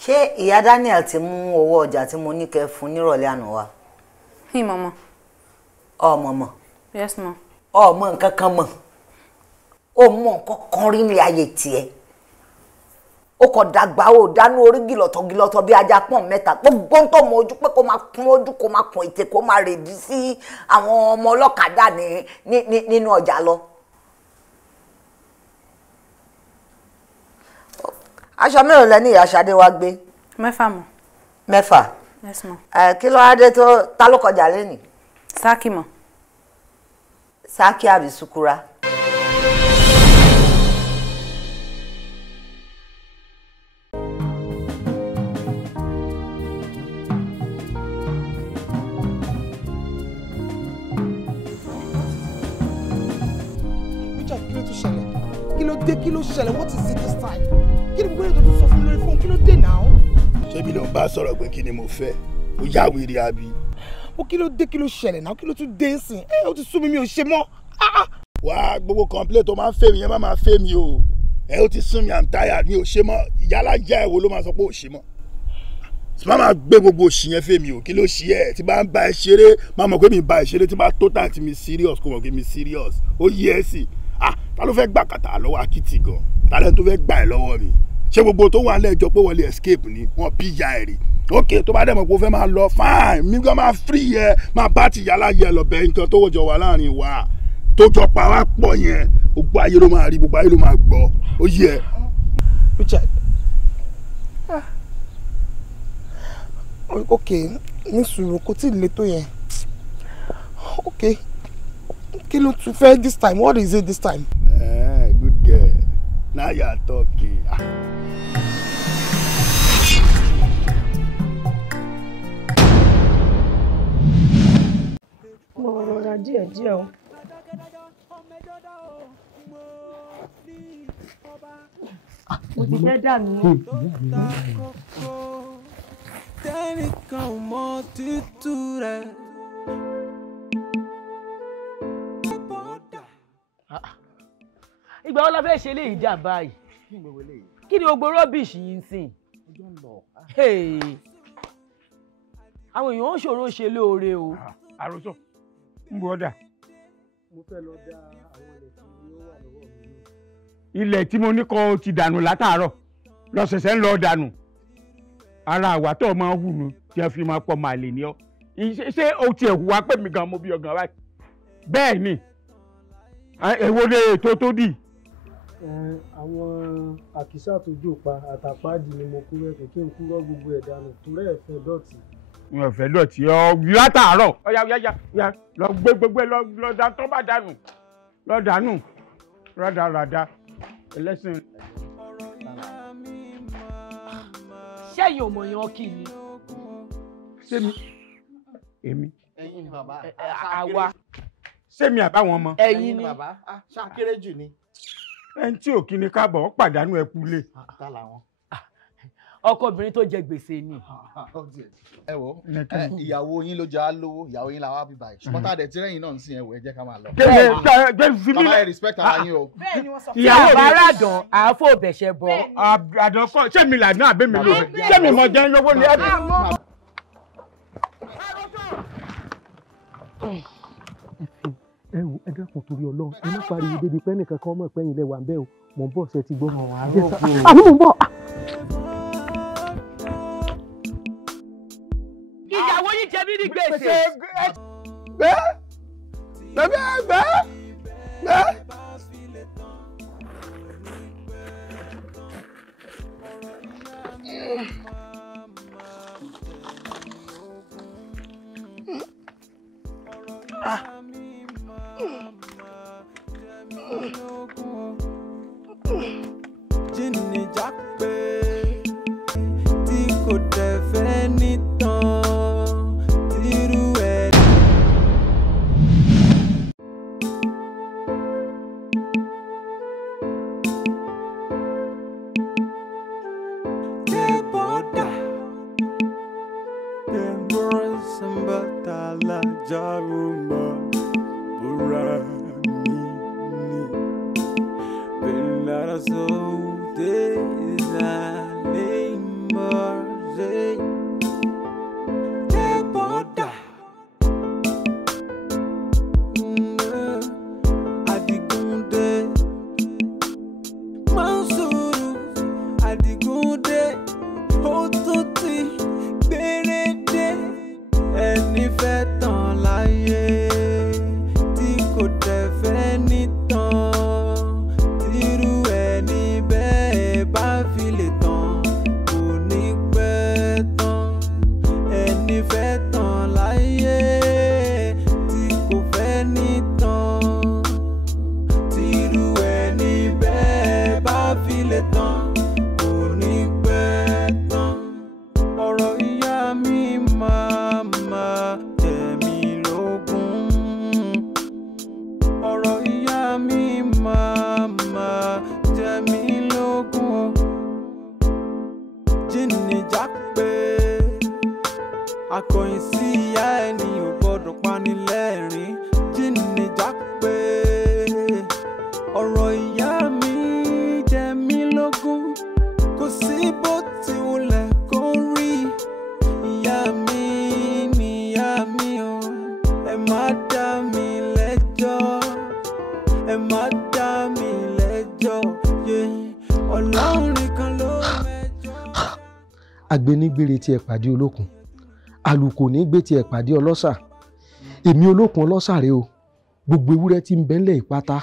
ṣé ìyá Daniel ti mú owó ọjà tí mo ní kẹ́ fún nírọ̀lẹ́ àná wa? Mama. Ọmọ mọ̀. Yes ma. Ọmọ nǹkan kan mọ̀. Ó mọ nǹkan kan rí ní ayé tiẹ̀. Ó kò dàgbà ó dánú orí gìlọ̀tọ̀ bí ajá pọ̀n mẹ́ta. Gbogbo ń tọ́ mọ ojú pé kó máa kún ojú kó máa kún ètè kó máa rèdí sí àwọn ọmọ ọlọ́kadà nínú ọjà lọ. Aṣọ mélòó lẹ ní ìyá Ṣadé wá gbé? 6 mọ̀. 6? Yes ma. Kí ló wá dé tó ta ló kọjá lẹ́nìí? Saki mọ̀. Saki àbí Sukura? Kí ló ṣẹlẹ̀? What is it this time? Kí ni gbogbo ètò tó sọ fún mi lórí fóònù? Kí ló dé náà? Ṣebí ló ń bá sọ̀rọ̀ pé kí ni mo fẹ́? Ó yá wèrè àbí? Ó kí ló dé? Kí ló ṣẹlẹ̀ náà? Kí ló tún dé sìn? Ó ti sú mi ò ṣe mọ́. Wá gbogbo complaint tó máa ń fẹ́ mi yẹn máa fẹ́ mi o. Ó ti sún mi, I'm tired, mi ò ṣe mọ́. Ìyálà jẹ́ ẹ̀wò ló máa sọ pé ò ṣe mọ́. Má máa gbé gbogbo òṣì yẹn fẹ́ mi o. Kí ló ṣe ẹ̀? Tí bá ń bá ẹ ṣeré, máa mọ̀ pé mi ń bá ẹ ṣeré. Tí bá tó tà tí mi serious kó mọ̀ pé mi serious. Ó yẹ ẹ sì. Ta ló fẹ́ gbà kàtà lọ́wọ́ Akitì gan? Ta lẹ́nu tó fẹ́ gbà ẹ lọ́wọ́ mi? Ṣé gbogbo tó wà lẹ́jọ́ pé wọ́n lè escape ni? Wọ́n bí ìyá ẹ̀ rí. Ok, tó bá dẹ̀ mọ̀ pé ó fẹ́ máa lọ fine, mi gan máa free yẹ, máa bá ti yàrá yẹ lọ bẹ nǹkan tó jọ wà láàrin wa. Tó jọ pa wá pọ̀ yẹn, gbogbo ayé ló máa rí, gbogbo ayé ló máa gbọ́. Ó yẹ. Richard. Ok, ní sùúrù kò tí ì le tó yẹn. Ok. Kí ló tún fẹ́ this time? What is it this time? Good girl. Now you are talking. Mo rọra díẹ̀ o. Mo ti fẹ́ dànù. Tẹ́nìkan mọ títú rẹ̀. Ìgbà wo la fẹ́ ṣe léyìí jà báyìí? Kí ni gbogbo rọ́bìṣì yìí ń sìn? Àwọn èèyàn ń ṣòro ṣe lóore o. Àròsọ ń bọ̀ ọ́dà. Mo fẹ́ lọ dá àwọn ilẹ̀ tí ó wà lọ́wọ́ mi. Ilẹ̀ tí mo ní kọ́ ti dànù látàárọ̀ lọ́sẹ̀sẹ̀ ń lọ dànù. Ara àwa tó máa ń hù nù tí a fi máa pọ̀ máa lè ní ọ. Ṣé o tiẹ̀ hùwà pé mi gan mo bí ọgàn báyìí? Bẹ́ẹ̀ ni. Èwo lè ètò tó dì? Àwọn àkísà tó jò pa àtàpáàdì ni mo kú rẹ̀ kí n kúrò gbogbo ẹ̀ dànù torí ẹ̀ fẹ́ dọ̀tí. Mi ò fẹ́ dọ̀tí ọ látàárọ̀. Ọ̀yá lọ gbé gbogbo lọ dá tó bá dànù. Lọ dànù. Rádaràda. Ẹlẹ́sìn. Ṣẹ́yìn ò mọ̀ yan kí ni? Ṣé mi? Èmi. Ẹ̀yin ni bàbá. Àwa. Ṣé mi àbáwọn ọmọ? Ẹ̀yin ni bàbá. Ṣàkéré jù ni. Ẹni tí ò kí ni káàbọ̀ ó pàdánù ẹkú lé. Ta làwọn. Ọkọ obìnrin tó jẹ gbèsè ni. Ẹ wo ìyàwó yín ló jẹ á lówó, ìyàwó yín làwọn á bí báyìí. Ṣùgbọ́n tá a dẹ̀ tí rẹ́yìn náà ń sìn ẹ̀wọ̀ ẹ jẹ́ ká máa lọ. Bàbá ẹ respect ara yín o. Ìyàwó mi àbáràdàn àáfò bẹ̀ṣẹ̀ bọ. Àdàkọ ṣé mi làdán àbẹ́ mi lò? Ṣé mi mọ̀ jẹ́ lówó ni ẹ bí? Ẹ wo ẹ dákun torí Ọlọ́run ẹ má pariwo débi pé ẹnìkan kan mọ̀ pé ẹ̀yin lẹ wà ń bẹ̀ o mò ń bọ̀ ṣe ti gbọ́. Àní mò ń bọ̀. Ìyàwó yìí jẹ mí ní gbèsè. Gbẹ́. Jíní jápé tí kò dẹ̀ fẹ́ nítàn tírú ẹ̀. Débọ̀dà Débọ̀rọ̀ sambata la jarumba búra mi ni bẹ́ẹ̀ lára sọ. Day is a akọ̀yìn sí ìyá ẹni ò gbọ́dọ̀ pani lẹ́rìn jíǹnìjà pé ọ̀rọ̀ ìyá mi jẹ mí lógún kò sí bó ti wulẹ̀ kó rí ìyá mi ni ìyá mi o ẹ má dá mi lẹ́jọ́ ẹ má dá mi lẹ́jọ́ yé Ọlọ́run nìkan ló mẹ́jọ. Agbénigbére tí ẹ pàdé olókun àlùkò ní gbé tí ẹ pàdé ọlọ́ṣà èmi olókun ọlọ́ṣà rẹ o gbogbo ewúrẹ́ tí ń bẹ ńlẹ̀ ìpátá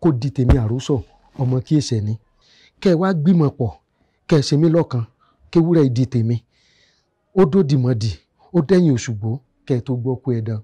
kó di tèmi àròsọ ọmọ kí èsẹ̀ ni kẹ́ ẹ wá gbìmọ̀ pọ̀ kẹ́ ẹ ṣe mí lọ́kan kéwúrẹ́ ìdí tèmi ó dòdìmọ̀dì ó dẹ́yìn òṣùgbó kẹ́ ẹ tó gbọ́ kú ẹ dán.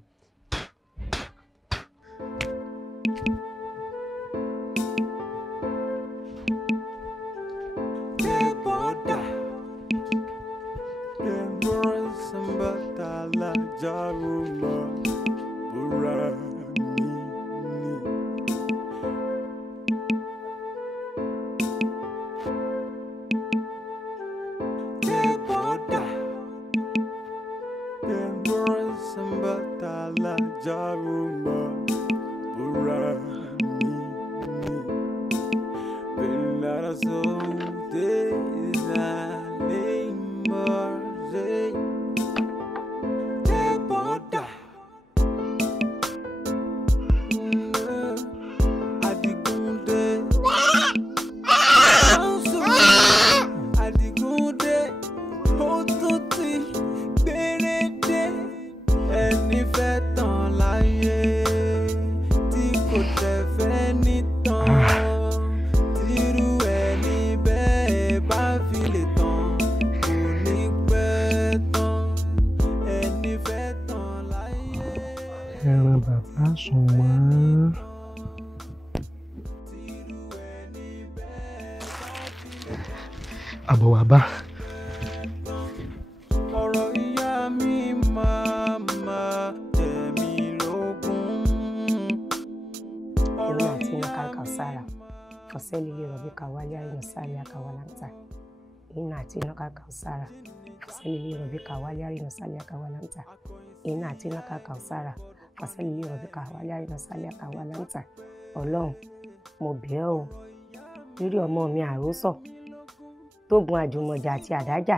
Àbọ̀ wá bá. Ọ̀rọ̀ ìyá mi máa tẹ̀mí lógún. Ọ̀rọ̀ àti nǹkan kan sára. Ọ̀sẹ̀ líle rọ̀bì kàwálé àrínà sáré àkàwálàǹtà. Iná àti nǹkan kan sára. Ọ̀sẹ̀ líle rọ̀bì kàwálé àrínà sáré àkàwálàǹtà. Iná àti nǹkan kan sára. Ọ̀sẹ̀ líle rọ̀bì kàwálé àrínà sáré àkàwálàǹtà. Ọlọ́run, mo bẹ̀ ọ́ o. Rírí ọmọ mi àròsọ. Tógun àjùmọ̀jà àti àdájà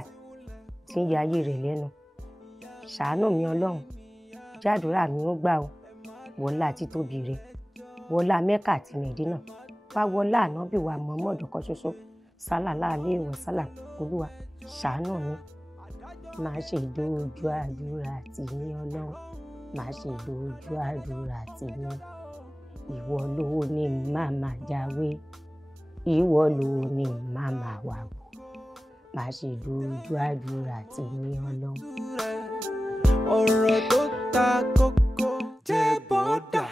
tí ń ya ayé rẹ̀ lẹ́nu. Ṣàánú mi Ọlọ́run, jádùúrà mi ó gbà ó, wọlá títóbi rẹ̀, wọlá Mẹ́kà àti Mẹ̀dínà, wá wọlá ànábì wa Muhammadu kan ṣoṣo, sálàláhu aláìhí wa sálàm, Olúwa ṣàánú mi. Má ṣe dojú àdúrà tì mí Ọlọ́run, má ṣe dojú àdúrà tì mí. Ìwọ ló ní màmá jáwé, ìwọ ló ní màmá wàgbọ́. Má ṣe dojú àdúrà tì mí Ọlọ́run. Ọ̀rọ̀ tó ta kókó jẹ́ bọ́dà.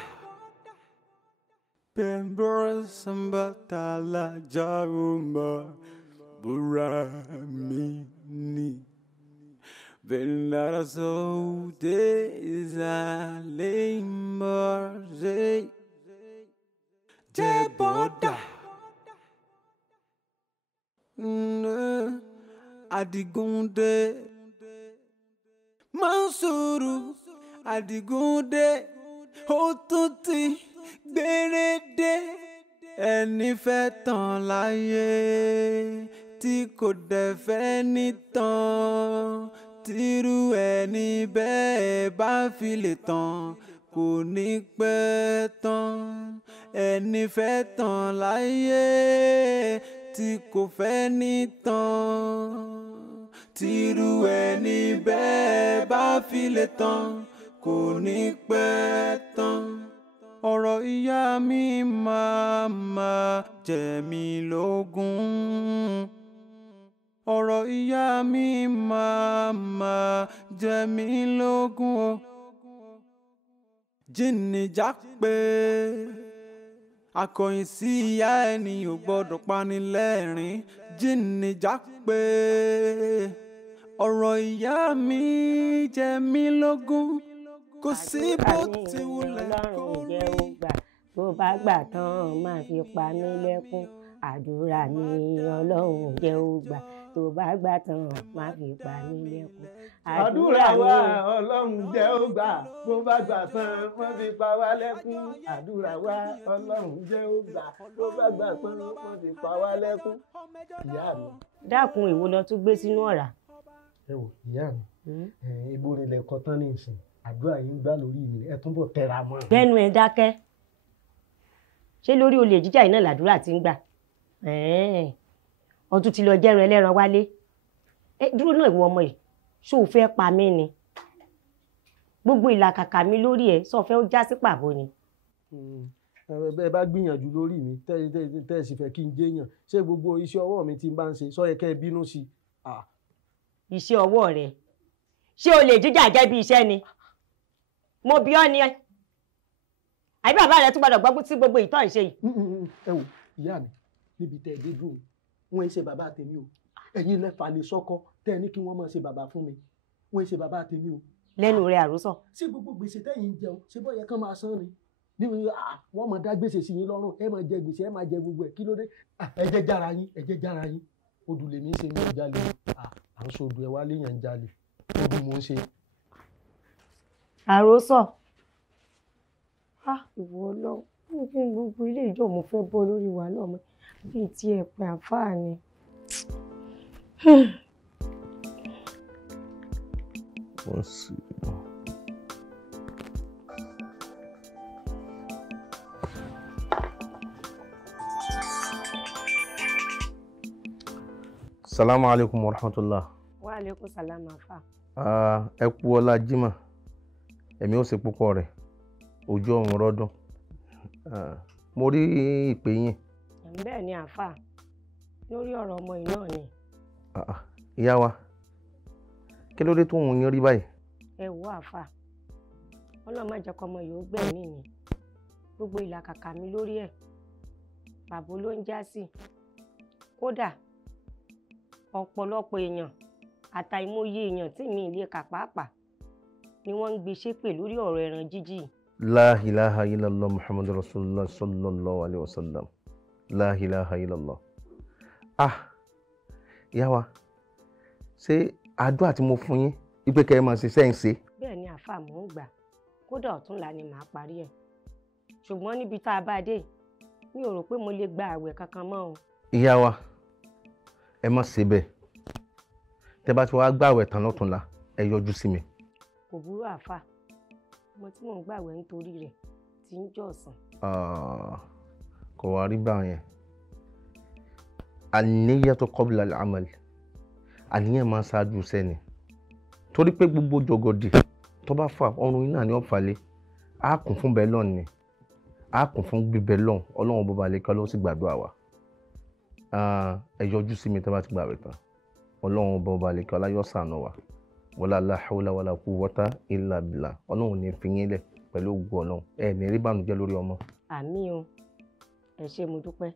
Bẹ́ẹ̀rẹ̀ sambata la jarumba búra mi ni. Bẹ́ẹ̀rẹ̀ sọ́dé ìsàlẹ̀ ìmọ̀ọ́sẹ̀ jẹ́ bọ́dà. Adigunde Mansuru Adigunde ó tún ti gbèrèdé ẹni fẹ́ tàn láyé tí kò dẹ̀ fẹ́ ní tàn tírú ẹni bẹ́ẹ̀ bá fi lè tàn kò ní pẹ́ tán ẹni fẹ́ tàn láyé tí kò fẹ́ ní tán tírú ẹni bẹ́ẹ̀ bá fi lè tán kò ní pẹ́ tán. Ọ̀rọ̀ ìyá mi máa jẹ mí lógún. Ọ̀rọ̀ ìyá mi máa jẹ mí lógún o. Jìnnìjà pé akọ̀yìn sí ìyá ẹni ò gbọ́dọ̀ pani lẹ́rìn. Jìnnìjà pé ọ̀rọ̀ ìyá mi jẹ mí lógún. Kò sí bó ti wulẹ̀ kó rí. Tó bá gbà tán máa fi pa mí lẹ́kún. Àdúrà mi Ọlọ́run jẹ́ ó gbà. tó bá gbà tán má fi pa mí lẹ́kún. àdúrà wa ọlọ́run jẹ́ ó gbà bó bá gbà tán má fi pa wá lẹ́kún. àdúrà wa ọlọ́run jẹ́ ó gbà bó bá gbà tán má fi pa wá lẹ́kún. ìyá mi. dákun èwo lọ tún gbé sínú ọ̀rá. ẹ wò ìyá mi ibo nílẹ̀ ẹ̀kọ́ tán ní ìsìn àdúrà yín gbà lórí mi ẹ túnbọ̀ tẹra mọ́. bẹ́ẹ̀nu ẹ dákẹ́ ṣé lórí olè jíjà yìí náà làdúrà ti ń gbà ọtún ti lọ jẹ́ran ẹlẹ́ran wálé dúró náà ìwọ ọmọ yìí ṣó o fẹ́ pa mí ni gbogbo ìlàkàkà mi lórí ẹ sọ fẹ́ ó já sí pàbó ni. ẹ bá gbìyànjú lórí mi tẹ́ ẹ sì fẹ́ kí n jẹ́yàn ṣé gbogbo iṣẹ́ ọwọ́ mi tí n bá ń ṣe sọ yẹ kẹ́ ẹ bínú sí i. iṣẹ́ ọwọ́ rẹ ṣé olè jíjà jẹ́ bí iṣẹ́ ni mo bí ọ ni ẹ àbí bàbá rẹ tún gbọ́dọ̀ gbọ́ sí gbogbo ìtọ́ ìṣe yìí. ẹ wò ìyá mi níbi tẹ́ ẹ dé dùn wọn ṣe bàbá tèmi o ẹ̀yin lẹfà lè sọkọ tẹ́ ẹ ní kí wọ́n máa ṣe bàbá fún mi wọn ṣe bàbá tèmi o. lẹ́nu rẹ àròsọ. ṣé gbogbo gbèsè tẹ́yin ń jẹun ṣé bọ́ yẹ kán máa san ni níbi wọ́n máa dá gbèsè sí yín lọ́rùn ẹ máa jẹ gbèsè ẹ máa jẹ gbogbo ẹ̀ kí ló dé ẹ jẹ́ jára yín odù lèmi ń ṣe mí ò jalè à ń sọdù ẹ wá léèyàn ń jalè odù mò ń ṣe. àròsọ ìwọ Ọlọ́run mo fi gbogbo ilé ìjọ mo fẹ́ bọ́ lórí wa lọ́mọ bíi tí ẹ pé àfáà ni. wọ́n sì. salamu alaikum wa rahmatullah. wa alaikum salam afa. ẹ kú ọlá Jímọ̀ ẹ̀mí ó ṣe púpọ̀ rẹ̀ ojú ọ̀run rọ́dún mo rí ìpè yín. bẹ́ẹ̀ ni àáfà lórí ọ̀rọ̀ ọmọ yìí náà ni. ìyá wa kí ló dé tó ń yín rí báyìí. ẹ wo àáfà ọlọ́mọ àjẹkọ ọmọ yìí ó gbẹ̀mí mi gbogbo ìlàkàkà mi lórí ẹ̀ pàbó ló ń já sí kódà ọ̀pọ̀lọpọ̀ èèyàn àtàìmọye èèyàn tí mi lè kà pàápàá ni wọ́n ń gbé ṣépè lórí ọ̀rọ̀ ẹran jíjì. La ilaha illallah Muhammadu Rasulullah sallallahu alaihi wasallam. La ilaha illallah. Ìyá wa, ṣé àdúrà tí mo fún yín wípé kẹ́ ẹ máa ṣe sẹ́yìn ṣe? Bẹ́ẹ̀ ni àáfà mò ń gbà, kódà ọ̀túnla ni màá parí ẹ̀. Ṣùgbọ́n níbi tá a bá dé, mi ò rò pé mo lè gba àwẹ̀ kankan mọ́ o. Ìyá wa, ẹ má ṣe bẹ́ẹ̀. Tẹ́ bá ti wá gba àwẹ̀ tán lọ́túnla, ẹ yọjú sí mi. Kò burú àáfà. Ọmọ tí mò ń gbàwẹ̀ nítorí rẹ̀ ti ń jọ ọ̀sán. Kò wá rí bá yẹn. An-niyyatu qabla al-amal. Àníyàn máa ṣáájú sẹ́ni. Torí pé gbogbo jọgọdì tó bá fà ọrùn iná ni ó falẹ̀. Á kún fún bẹ́ẹ̀ lọ́n ni. Á kún fún gbígbẹ́ lọ́n. Ọlọ́run bó ba lè kọ́ ló sì gbàdúrà wa. Ẹ yọjú sí mi tẹ́ bá ti gbàwẹ̀ tán. Ọlọ́run bó ba lè kọ́ láyọ̀ ṣàánú wa. Wala la hawla wala quwwata illa billah. Ọlọ́run ní fi yín lẹ̀ pẹ̀lú ògo Ọlọ́run. Ẹ ní rí bànújẹ́ lórí ọmọ. Àmín o. Ẹ ṣé mo dúpẹ́.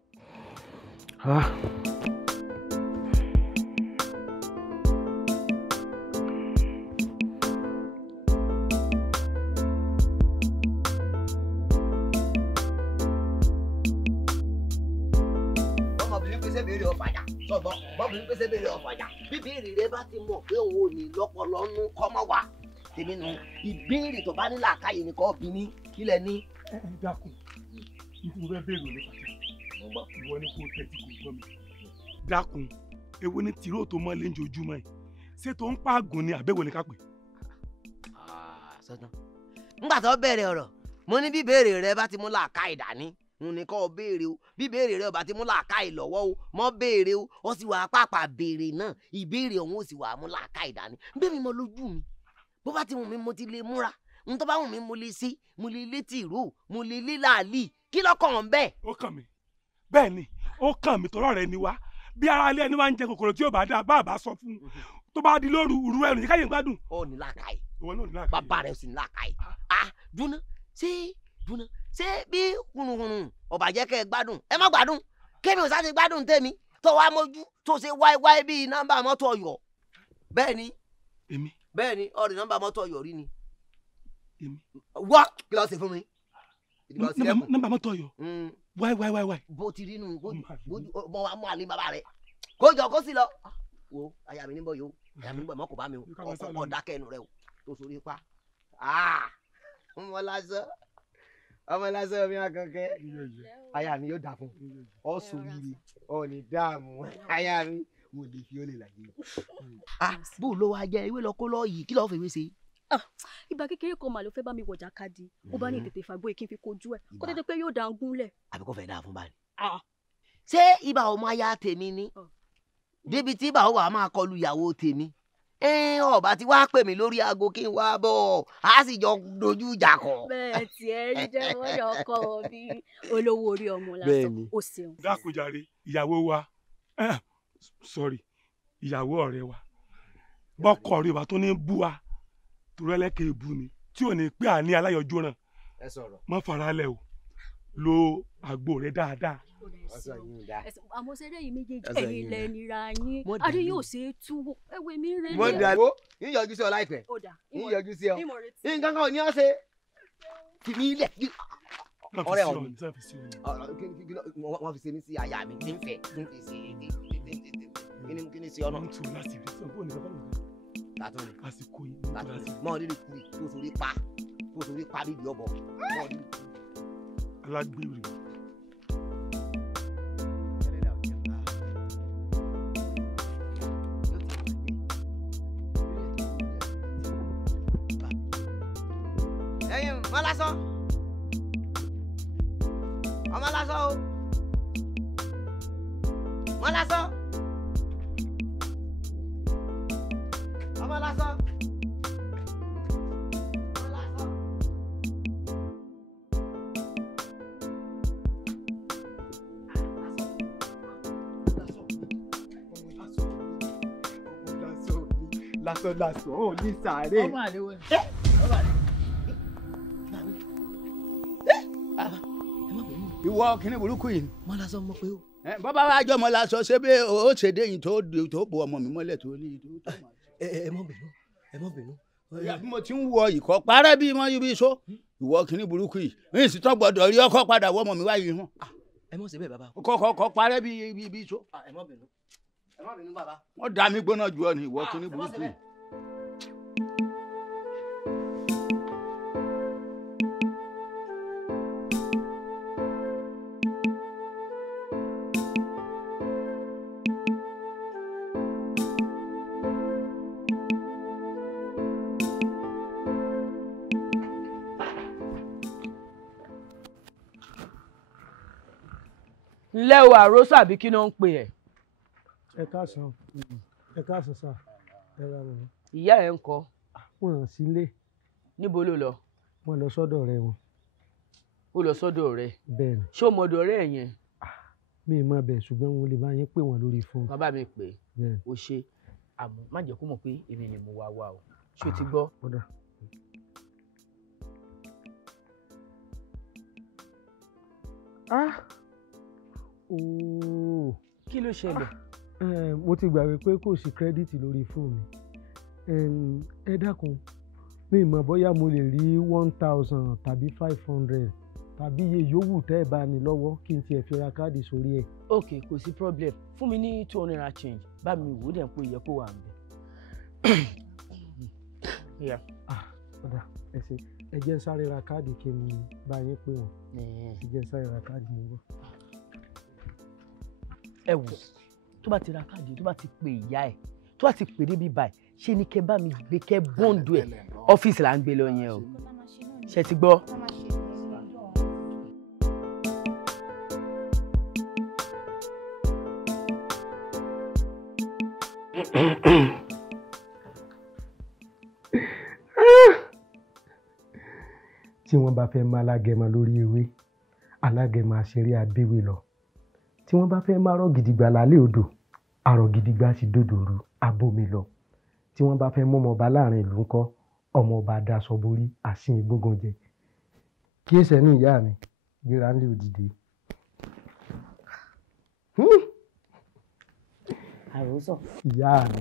Ọmọbìnrin pèsè béèrè ọ̀fàjà sọ̀gbọ́n bọ́bìnrin pèsè béèrè ọ̀fàjà bíbélì rẹ bá ti mọ̀ pé òun ò ní lọ́pọlọ nú kọ́mọ́ wà tèmi nu ìbéèrè tó bá ní làákàyè nìkan bí ní kílẹ̀ ní. ẹ dákun ikú fẹ́ béèrè òní pàtàkì ìwọ ni kò tẹ́tí kò gbọ́ mi. dákun èwo ni tìró tó mọ́ lé njojúmọ́ yìí ṣé tó ń pààgùn ni àbẹ̀wò ni ká pè. sọ́tàn nígbà tó bẹ̀rẹ̀ ọ̀rọ̀ mo ní bíbélì rẹ bá ti mú làákàyè dání n ní kọ́ béèrè o bíbélì rẹ ò bá ti mú làákàyè lọ́wọ́ o mọ́ béèrè o ó sì wà pàápàá béèrè náà ìbéèrè ọ̀hún ó sì wà mú làákàyè dání gbé mi mọ lójú mi bó bá ti wù mí mo ti lè múra n tó bá wù mí mo lè ṣe mo lè lé tìró mo lè lé làálì kí lọ́kàn bẹ́ẹ̀. ó kàn mí bẹ́ẹ̀ ni ó kàn mí tọ́rọ̀ rẹ ni wá bí ara ilé ẹni wá ń jẹ kòkòrò tí yóò bá dáa bá àbá sọ fún un tó bá di lóru ìrú ẹrù ní káyọ̀ gbádùn. ó ní làákàyè ìwọ náà ní làákàyè bàbá rẹ sì ní làákàyè dúná ṣé bí hùnùhùnù ọ̀bàjẹ́ kẹ́ ẹ gbádùn ẹ má gbádùn kémi ò sáà ti gbádùn tèmi tó wá mójú tó ṣe wáíwáí bíi nọ́mbà mọ́tò Ọ̀yọ́ bẹ́ẹ̀ ni èmi bẹ́ẹ̀ ni ọ̀rẹ́ nọ́mbà mọ́tò Ọ̀yọ́ rí ni èmi wá kí ló ṣe fún mi. nọ́mbà mọ́tò Ọ̀yọ́ wáí. bó ti rí nu bó wa mú àlè bàbá rẹ kó jọ kó sì lọ wo aya mi níbọ̀ yìí o aya mi níbọ̀ mọ́ kò bá mi o ọkọ̀ dákẹ́ ẹnu rẹ o tó sórí pa ọmọ lásán mi àkànkẹ́ aya mi yóò dà fún ọ sóríire ọ ní dààmú aya mi mo lè fi ó lè làjẹ. bó ló wá jẹ ewé lọ kó lọ yìí kí lọ́ọ́ fèwé ṣe. ìgbà kékeré kan mà ló fẹ́ bá mi wọ̀jà kadì ó bá ní tètè fàgbó yìí kí n fi kojú ẹ̀ kó tètè pé yóò dá ń gúnlẹ̀. àbí kò fẹ́ dáa fún báyìí. ṣé ibà ọmọ aya tèmi ni débi tí ibà ó wà máa kọlu ìyàwó tèmi ọba tí wàá pè mí lórí aago kí n wá bọ̀ á sì jọ dojú ìjà kọ. bẹ́ẹ̀ tí ẹ rí jẹ́ wọ́n yọ ọkọ bí olówó orí ọmọ lásán ó ṣeun. dákunjàre ìyàwó wa sorry ìyàwó ọ̀rẹ́ wa bọ́kọ̀ rí wa tó ní bú wa tó rẹ́lẹ́kẹ̀ bú ni tí ò ní pé àní aláyọjú ràn mọ́ faralẹ̀ o lo àgbo rẹ dáadáa. àmọ́ sẹ́dẹ̀ yìí méjèèjì ẹ̀yin lẹ nira yín adé yóò ṣe é tú ẹwẹ́ mi rẹ̀. mo dà ó yín yọjú sí ọ láìpẹ́ yín yọjú sí ọ yín kankan ò ní ọ ṣe tìmí ilẹ̀ ọ̀rẹ́ ọ̀hún wọ́n fi ṣe mí sí àyà mi tí ń fẹ́ tí ń fi ṣe kí ni sí ọ̀nà. mo tún láti rí sọ bóun ní bàbá mi. látọ̀ ni àsìkò yìí látọ̀ ni mọ́ ọdún kú tó sórí pa bíbí ọbọ̀ mọ́ ọdún kú. alágbèrè. ẹyin ọmọ lásán o ọmọ lásán. ọmọ lásán. lásán ò ní sàárè. ọmọ àlewo ni. ìwọ kìnnì burúkú yìí. mọ lásán mọ pé o. bọ́bá wa jọ mọ lásán ṣé bí o ṣe déyìn tó bo ọmọ mi mọ́lẹ̀ tó ní. ẹ mọ bínú. bí mo ti ń wọ ìkọ́ parẹ́ bí mo yí bí so ìwọ kìnnì burúkú yìí ní ìsìtọ́ gbọ́dọ̀ rí ọkọ̀ padà wọ ọmọ mi wáyé hàn. ẹ mọ̀ sí bẹ́ẹ̀ bàbá. kọ́ parẹ́ bí so. ẹ mọ bínú bàbá. wọ́n dá mi gbóná jù ọ ní ìwọ kìnnì burúkú yìí. ǹlẹ́ o àròsọ àbí kí ló ń pè ẹ́. ẹ káàsán sá ẹ rà wọn. ìyá ẹ̀ ń kọ́. wọn hàn sílé. níbo ló lọ. wọn lọ sọ́dọ̀ ọ̀rẹ́ wọn. ó lọ sọ́dọ̀ ọ̀rẹ́. bẹ́ẹ̀ni. ṣé o mọ̀dọ̀ ọ̀rẹ́ ẹ̀ yẹn. mi ì mọ bẹ́ẹ̀ ṣùgbọ́n wọn lè bá yín pè wọ́n lórí fóònù. bàbá mi pè é o ṣe àmọ́ má jẹ́ kó mọ̀ pé èmi ni mo wá wá o ṣé o ti gbọ́. kí ló ṣẹlẹ̀. mo ti gbàgbé pé kò sí kírẹ́dìtì lórí fóònù ẹ dákun mi ì mọ̀ bóyá mo lè rí 1000 tàbí 500 tàbí iye yòówù tẹ́ ẹ bá ní lọ́wọ́ kí n tiẹ̀ fi ra káàdì sórí ẹ̀. ok kò sí problem fún mi ní 200 naira change bá mi wò ó dẹ̀ pé ìyẹ́ kó wà ń bẹ̀. ọ̀dà ẹ jẹ́ sáré ra káàdì kí n bá yín pè wọ́n ẹ jẹ́ sáré ra káàdì mú bọ̀. ẹ wò tó bá ti ra káàdì tó bá ti pè ìyá ẹ̀ tó bá ti pè débi báyìí ṣé ni kẹ́ bá mi gbé kẹ́ bọ́ǹdù ẹ̀ ọ́fíìsì là ń gbé lọ yẹn o ṣe ti gbọ́. tí wọ́n bá fẹ́ máa alágẹmọ lórí ewé alágẹmọ àṣírí abéwé lọ tí wọ́n bá fẹ́ máa rọ̀ gidigba lálẹ́ odò àrọ̀ gidigba sì dòdòrú abómi lọ tí wọ́n bá fẹ́ mọ́mọ́ ọba láàrin ìlú ńkọ́ ọmọ ọba daṣọ borí àsìn ìgbógun jẹ kí ẹsẹ̀ ní ìyá mi gbéra ńlẹ̀ òdìdí. àròsọ. ìyá mi.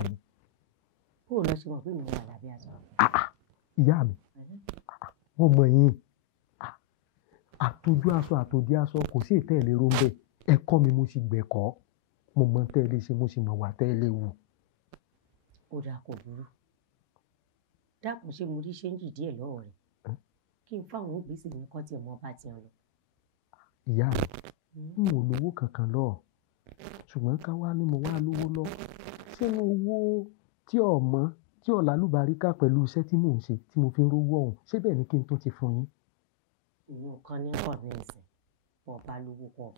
bó o lọ sí wọn pé mi ní àlàbí àṣọ. ìyá mi wọ́n mọ yín àtòjú aṣọ àtòdí aṣọ kò sí ìtẹ́ẹ̀lérò ń bẹ̀ ẹ̀kọ́ mi mo sì gbẹ̀kọ́ mo mọ tẹ́lẹ̀ ṣe mo sì mọ̀ wà tẹ́lẹ̀ wù ó dáa kò burú dákun ṣé mo rí ṣéǹjì díẹ̀ lọ́wọ́ rẹ̀ kí n fáwọn ògbésì mi kọ́ tí ọmọ bá ti ń lọ. ìyá n ò lówó kankan lọ ṣùgbọ́n ká wá ní mo wá lówó lọ sínú owó tí ọmọ tí ọ̀làlúbaríkà pẹ̀lú iṣẹ́ tí mò ń ṣe tí mo fi ń rówó ọ̀hún ṣé bẹ́ẹ̀ ni kí n tó ti fún yín. ìlú kan ní pọ̀ ní ẹ̀sìn pọ̀ bá lówó pọ̀.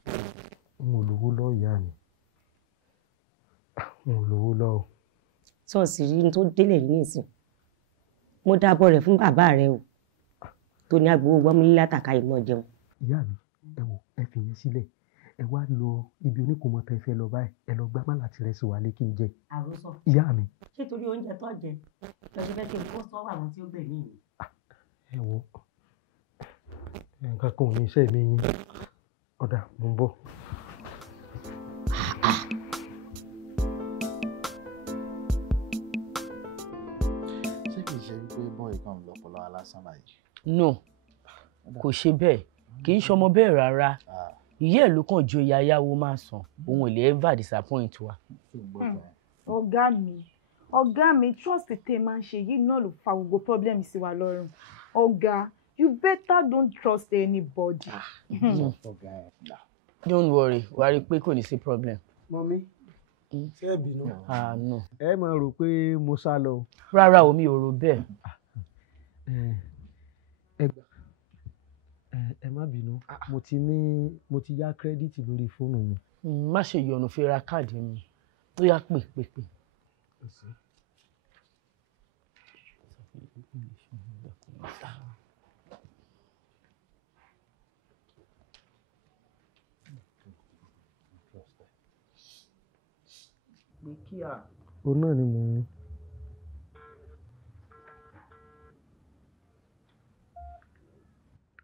n ò lówó lọ ìyá mi n ò lówó lọ o. ṣọ́ọ̀ṣì rí n tó délẹ̀ ní ìsìn mo dábọ̀ rẹ̀ fún bàbá rẹ o tó ní agbowó gbọ́mílí látàkà ìmọ̀ jẹun. ìyá mi ẹ wò ẹ fi yẹn sílẹ̀ ẹ wá lọ ibi oníkùnmọ̀ tẹ́ fẹ́ lọ báyìí ẹ lọ gbá mọ́lá tirẹ̀ sí wa lé kí n jẹ. àròsọ ìyá mi. ṣé torí oúnjẹ tó jẹ lọ́sẹ̀ fẹ́ kí n kó sọ́wọ́ àwọn tí ó gbẹ̀mí mi. ẹ wo nǹkan kan ò ní iṣẹ́ mi yín ọ̀dà mo ń bọ̀. ṣé kìí ṣe wípé bọ́ọ̀ì kan lọ́pọ̀lọ́ alásán báyìí. no kò ṣe bẹ́ẹ̀ kì í ṣọmọ bẹ́ẹ̀ rárá ìyá ẹ̀ ló kàn jó iye ayáwó máa san òun ò lè ever disappoint wa. ọ̀gá mi trust tẹ máa ń ṣe yìí náà ló fa gbogbo problem sí wa lọ́rùn ọ̀gá you better don't trust anybody. don't worry wàá rí i pé kò ní sí problem. mọ́mí ṣé ẹ bínú. no. ẹ máa rò pé mo sá lọ. rárá o mi ò rò bẹ́ẹ̀. ẹ má bínú mo ti yá kírẹ́dìtì lórí fóònù mi. má ṣe yọnu fi ra káàdì mi ó yá pè. òun náà ni mo ń.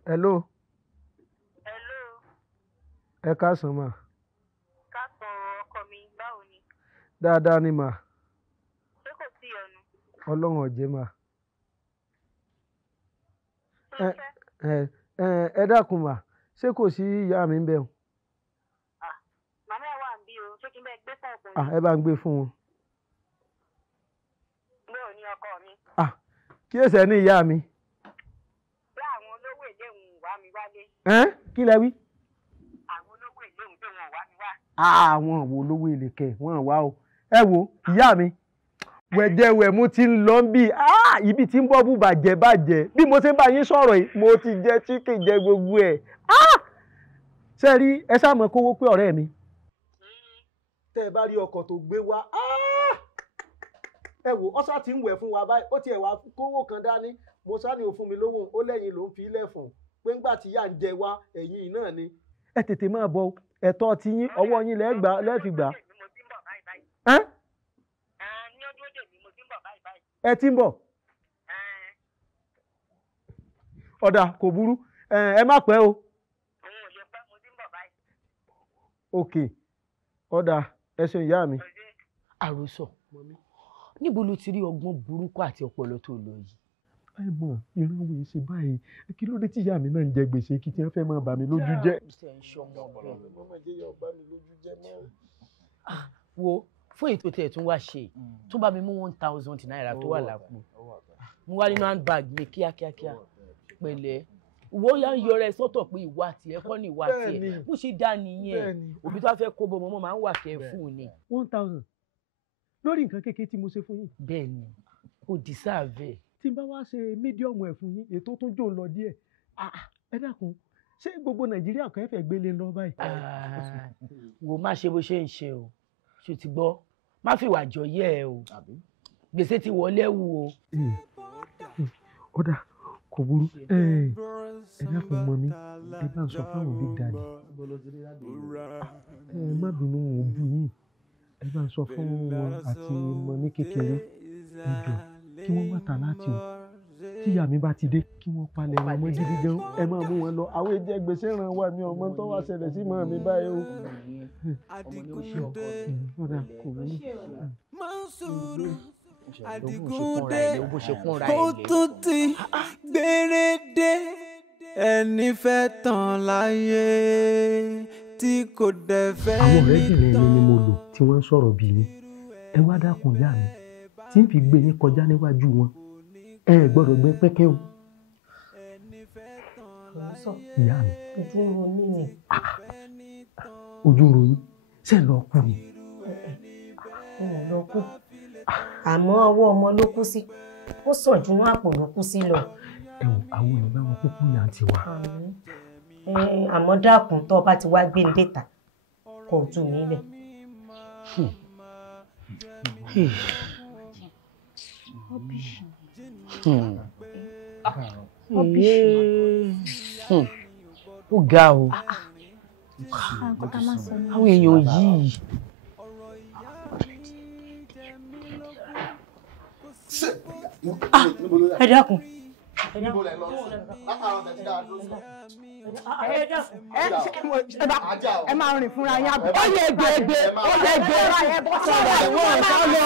hello. ẹ káàsán mà. káàsán ọkọ mi báwo ni. dáadáa ni mà. ṣé kò sí ọ̀nà. ọlọ́run ọ̀jẹ̀ mà. ẹ dákun mà ṣé kò sí ìyá mi ń bẹ̀. màmá ẹ wà ń bí o ṣé kí n bẹ gbé fún ọkùnrin. ẹ bá ń gbé fún wọn. gbé òní ọkọ mi. kí èsẹ̀ ní ìyá mi. bí àwọn olówó èlé òun wá mi wálé. kí lẹ wí. àwọn olówó èlé òun pé wọn wá mi wá. àwọn wo olówó èlé kẹ wọn wá o. ẹ wo ìyá mi wẹ̀jẹ̀wẹ̀ mo ti ń lọ bí ibi tí ń bọ́ bú bàjẹ́ bí mo ṣe ń bá yín sọ̀rọ̀ yìí mo ti jẹ chicken jẹ gbogbo ẹ̀ ṣe rí ẹ sáàmù kówó pé ọ̀rẹ́ mi. tẹ́ ẹ bá rí ọkọ̀ tó gbé wá ẹ wò ọ́sà tí ń wẹ̀ fún wa báyìí ó tiẹ̀ wá kówó kan dání mo sáni ò fún mi lówó ó lẹ́yìn ló ń fi ilẹ̀ fún pé ńgbà tí yà ń jẹ wá ẹ̀yìn náà ni. ẹ tètè máa bọ ẹ̀tọ́ ti yín ọwọ́ yín lẹ́ẹ̀fi gbà. ẹ ti ń bọ̀. ọ̀dà kò burú ẹ má pẹ́ o. ok ọ̀dà ẹ ṣeun ìyá mi. àròsọ níbo ló ti rí ọgbọ́n burúkú àti ọpọlọ tó lò yìí. ẹ mọ̀ ìrànwọ́ yìí ṣe báyìí kí ló dé tí ìyá mi náà ń jẹ gbèsè kí tí wọ́n fẹ́ máa bà mí lójú jẹ́. wo fún ètò tẹ̀ tún wá ṣe tún bá mi mú 1,000 naira tó wà lápò mo wá nínú handbag mi kíákíá pẹ̀lẹ́ wọ́n yá ń yọrẹ sọ́tọ̀ pé ìwà tiẹ̀ kọ́ ni ìwà tiẹ̀ bó ṣe dá nìyẹn òbí tó bá fẹ́ kó bọ́ ọmọ máa ń wà kẹ́fù ni. 1,000 lórí nǹkan kékeré tí mo ṣe fún yín. bẹ́ẹ̀ ni o deserve. tí n bá wá ṣe mídíọ̀mù ẹ̀ fún yín ètò tó jò lọ díẹ̀ ẹ dákun ṣé gbogbo nàìjíríà kan fẹ́ gbélé lọ báyìí. wo má ṣe bó ṣe ń ṣe o ṣe ti gbọ́ má fi wà jọ yẹ ẹ o gbèsè ti wọlé wù o. ọ̀dà kò burú ẹ dákun mọ mi ẹ bá ń sọ fáwọn big daddy ẹ má bínú wọn bú yín ẹ bá ń sọ fún wọn àti mọ ní kékeré ẹjọ kí wọ́n wá tà láti o tí ìyá mi bá ti dé kí wọ́n palẹ̀ wọn mọ́ gidi gan ẹ máa mú wọn lọ àwọn èjẹ gbèsè ràn wá mi ọmọ tó wá ṣẹlẹ̀ sí mọ́ mi báyìí o. ọ̀dà kò burú. Àdìgúndé ó tún ti gbérédé ẹni fẹ́ tàn láyé tí kò dẹ̀ fẹ́ àwọn ọ̀rẹ́bìnrin mi ni mo lò tí wọ́n ń sọ̀rọ̀ bí mi ẹ wá dákun ìyá mi tí ń fi gbé yín kọjá níwájú wọn ẹ gbọ́dọ̀ gbé pẹ́kẹ́ o. ìyá mi. ojú ń ro mí ni. ojú ń ro yín ṣe lọ kú ni. n ò lọ kú àmọ́ ọwọ́ ọmọ ló kú sí ó sàn jù ní àpò ló kú sí lọ. ẹ wò àwọn èèyàn bá wọn kúkú yà ń ti wá. àmọ́ dákun tó o bá ti wá gbé ní dèta kò tú mi lẹ̀. Ó ga o àwọn èèyàn yìí. Ẹ dákun. Ẹ máa rìn fúnra yín àbí. Ó yẹ gbẹgbẹ ó yẹ gbẹgbẹ ẹ bọ́ sọ̀rọ̀ ìwọ ọ̀dọ́ lọ.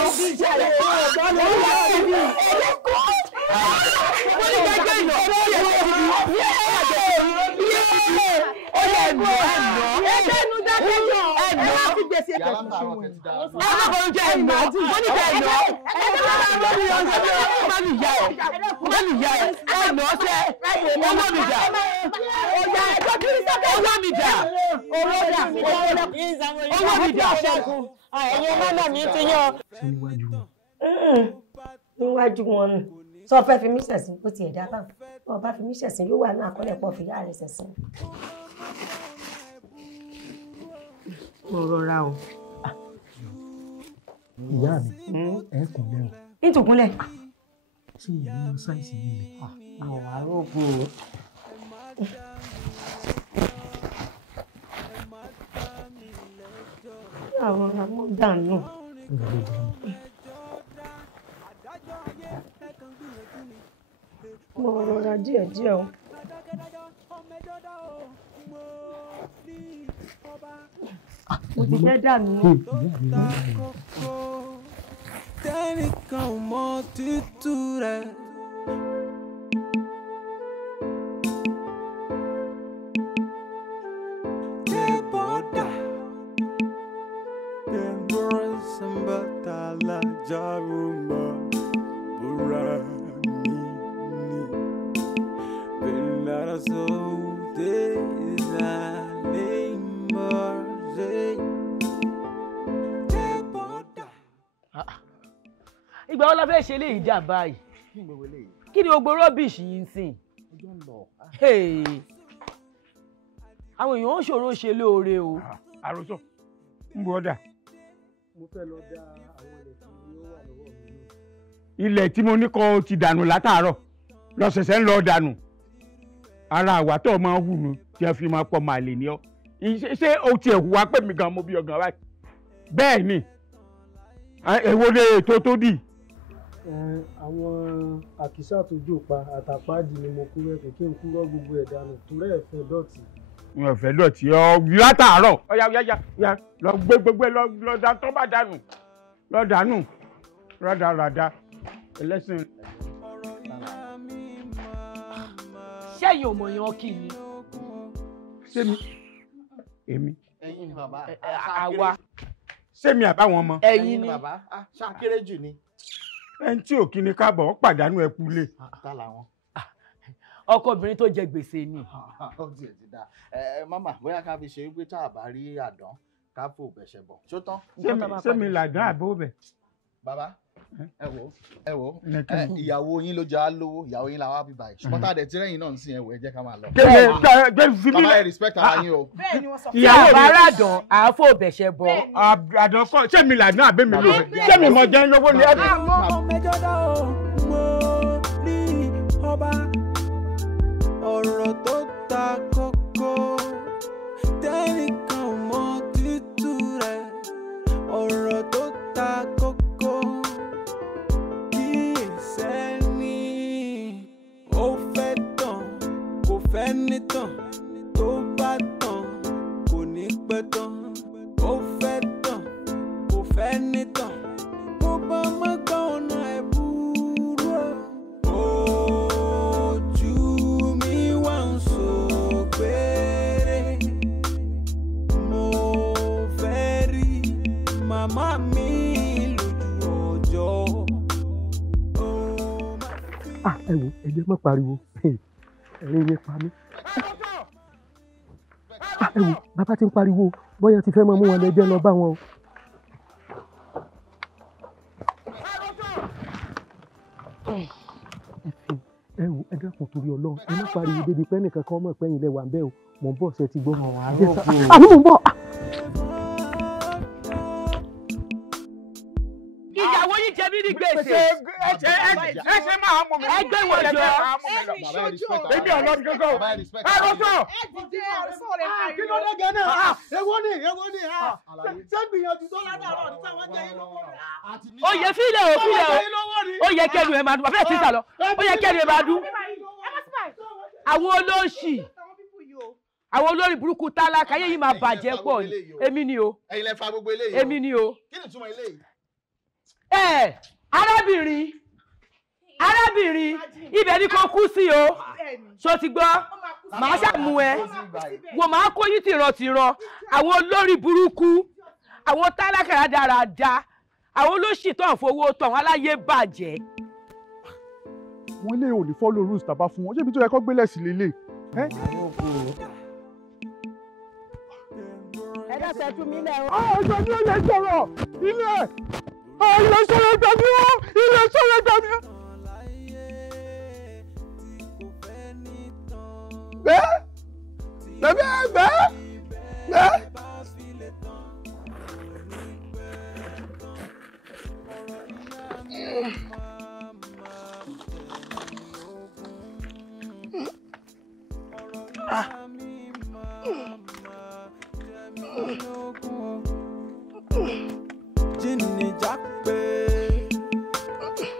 Níwájú wọn nù sọ fẹ́ fi mí ṣẹ̀sín ó ti ẹ̀dá bá wọn bá fi mí ṣẹ̀sín yóò wà ní àkọọ́lẹ̀ pọ̀ fi yá rẹ̀ ṣẹ̀sín. mo rọra o. ìyá mi ẹ kúnlẹ̀ o. nítòkúnlẹ̀. ṣé ìyá mi ń ṣàìsí yìí lẹ. àwọn arógbó o. àwọn amúdànù. mo rọra díẹ̀díẹ̀ o. mo ti fẹ́ dànù. tẹ́nìkan ò mọ tútù rẹ̀. Kébọ̀dà kébọ̀rọ̀ sambata la jarumba bura mi ni belara so de la lemorze. Ìgbà wo la fẹ́ ṣe léyìí dà báyìí? Kí ni gbogbo rọ́bìṣì yìí ń sìn? Àwọn èèyàn ń ṣòro ṣe lóore o. Àròsọ ń bu ọ̀dà. Mo fẹ́ lọ dá àwọn ilẹ̀ tí ó wà lọ́wọ́ mi. Ilẹ̀ tí mo ní kó ti dànù látàárọ̀ lọ ṣẹ̀ṣẹ̀ ń lọ dànù. Ara àwa tó máa ń hù nù tí a fi máa pọ̀ màlè ní ọ. Ṣé o tiẹ̀ hùwà pé mi gan mo bí ọgàn báyìí? Bẹ́ẹ̀ ni. Èwo lè ètò tó dì? Àwọn àkísà tó jò pa àtàpáàdì ni mo kú rẹ́pẹ̀ kí n kúrọ́ gbogbo ẹ̀ dànù torí ẹ̀ fẹ́ dọ̀tí. Mi ò fẹ́ dọ̀tí ọ látàárọ̀ ọ̀yá lọ gbé gbogbo lọ da tó bá dànù lọ dànù rádaràda ẹlẹ́sìn. Ṣẹ́yìn ò mọ̀ yan kí ni? Ṣé mi? Èmi. Ẹ̀yin ni bàbá. Àwa. Ṣé mi àbáwọn ọmọ? Ẹ̀yin ni bàbá. Ṣàkéré jù ni. Ẹni tí ò kí ni káàbọ̀ ó pàdánù ẹkú lé. Ta làwọn. Ọkọ obìnrin tó jẹ gbèsè ni. Ó tiẹ̀ ti dáa. Mama bóyá ká fi ṣe é gbé tá a bá rí àdán ká fò bẹ̀ṣẹ̀ bọ̀. Ṣó tán? Ṣé mi làdán àbó bẹ̀? Bàbá ẹ wò ìyàwó yín ló jẹ́ á lówó ìyàwó yín làwọn á bí báyìí ṣùgbọ́n tá a dẹ̀ tí rẹ́yìn náà ń sìn ẹ̀wọ̀ ẹ jẹ́ ká máa lọ. Mama ẹ respect ara yín o. Ìyàwó mi àbáràdàn àáfò bẹ̀ṣẹ̀ bọ̀. Àdán kọ́ ṣé mi làdán àbẹ́ mi lò ṣé mi mọ̀ jẹ́ lówó ni ẹ bí. Ọ̀rọ̀ tó ta kókó tẹ́nìkan ò mọ tútù rẹ̀. Ọ̀rọ̀ tó ta kókó kí ìsẹ́ni ó fẹ́ tàn kò fẹ́ nítàn tó bá tàn kò ní pẹ́ tán. Ó fẹ́ tàn kò fẹ́ nítàn kó bá má gbọ́ ọ̀nà ẹ̀bùrú. Ojú mi wá ń sọ ẹ wò ẹ jẹ́ má pariwo ẹ̀rín yẹn pa mí. ẹ wò bàbá ti ń pariwo bóyá ti fẹ́ máa mú wọn lẹ́jẹ́ lọ bá wọn o. ẹ wò ẹ dákun torí Ọlọ́run ẹ má pariwo débi pé ẹnìkan kan mọ̀ pé ẹ̀yin lẹ wà ń bẹ̀ o mò ń bọ̀ ṣe ti gbọ́. àmì mò ń bọ̀. ìyàwó yìí jẹ mí ní gbèsè. ẹ ṣe máa mú mi. ẹ gbé wọn jọ. èmi ọlọ́run gángan o. ẹ lọ sọ. kí ló dé gan náà èwo ni ṣé gbìyànjú tó ládàárọ̀ ní sáwọn jẹ́ yín lọ́wọ́ rẹ̀. ó yẹ fílẹ̀ o ó yẹ kẹ́nu ẹ̀ máa dún bàbá ẹ̀ ti sà lọ ó yẹ kẹ́nu ẹ̀ máa dún. àwọn olóṣì àwọn olórí burúkú tálákà yẹ́yìn máa bàjẹ́ pọ̀ ni èmi ni o èmi ni o. kí ni ìtumọ̀ eléyìí? arábìnrin ibẹ̀ ni kò kú sí o ṣó ti gbọ́ màá ṣàmú ẹ wò máa kó yín tìrantìran àwọn olórí burúkú àwọn tálákà dáradára àwọn olóṣì tó ń fowó tọ̀ wọn aláyé bàjẹ́. wọ́n lè ò ní follow rules tàbá fún wọn ṣé ibi tó yẹ kó gbélé sí lélẹ̀. ẹ dáṣẹ tú mi lẹ o. ọjọ́ ni ó lè sọ̀rọ̀ ilé ilé sọ̀rọ̀ gbàmí o ilé sọ̀rọ̀ gbàmí o. bẹ́ẹ̀. Jíní jápé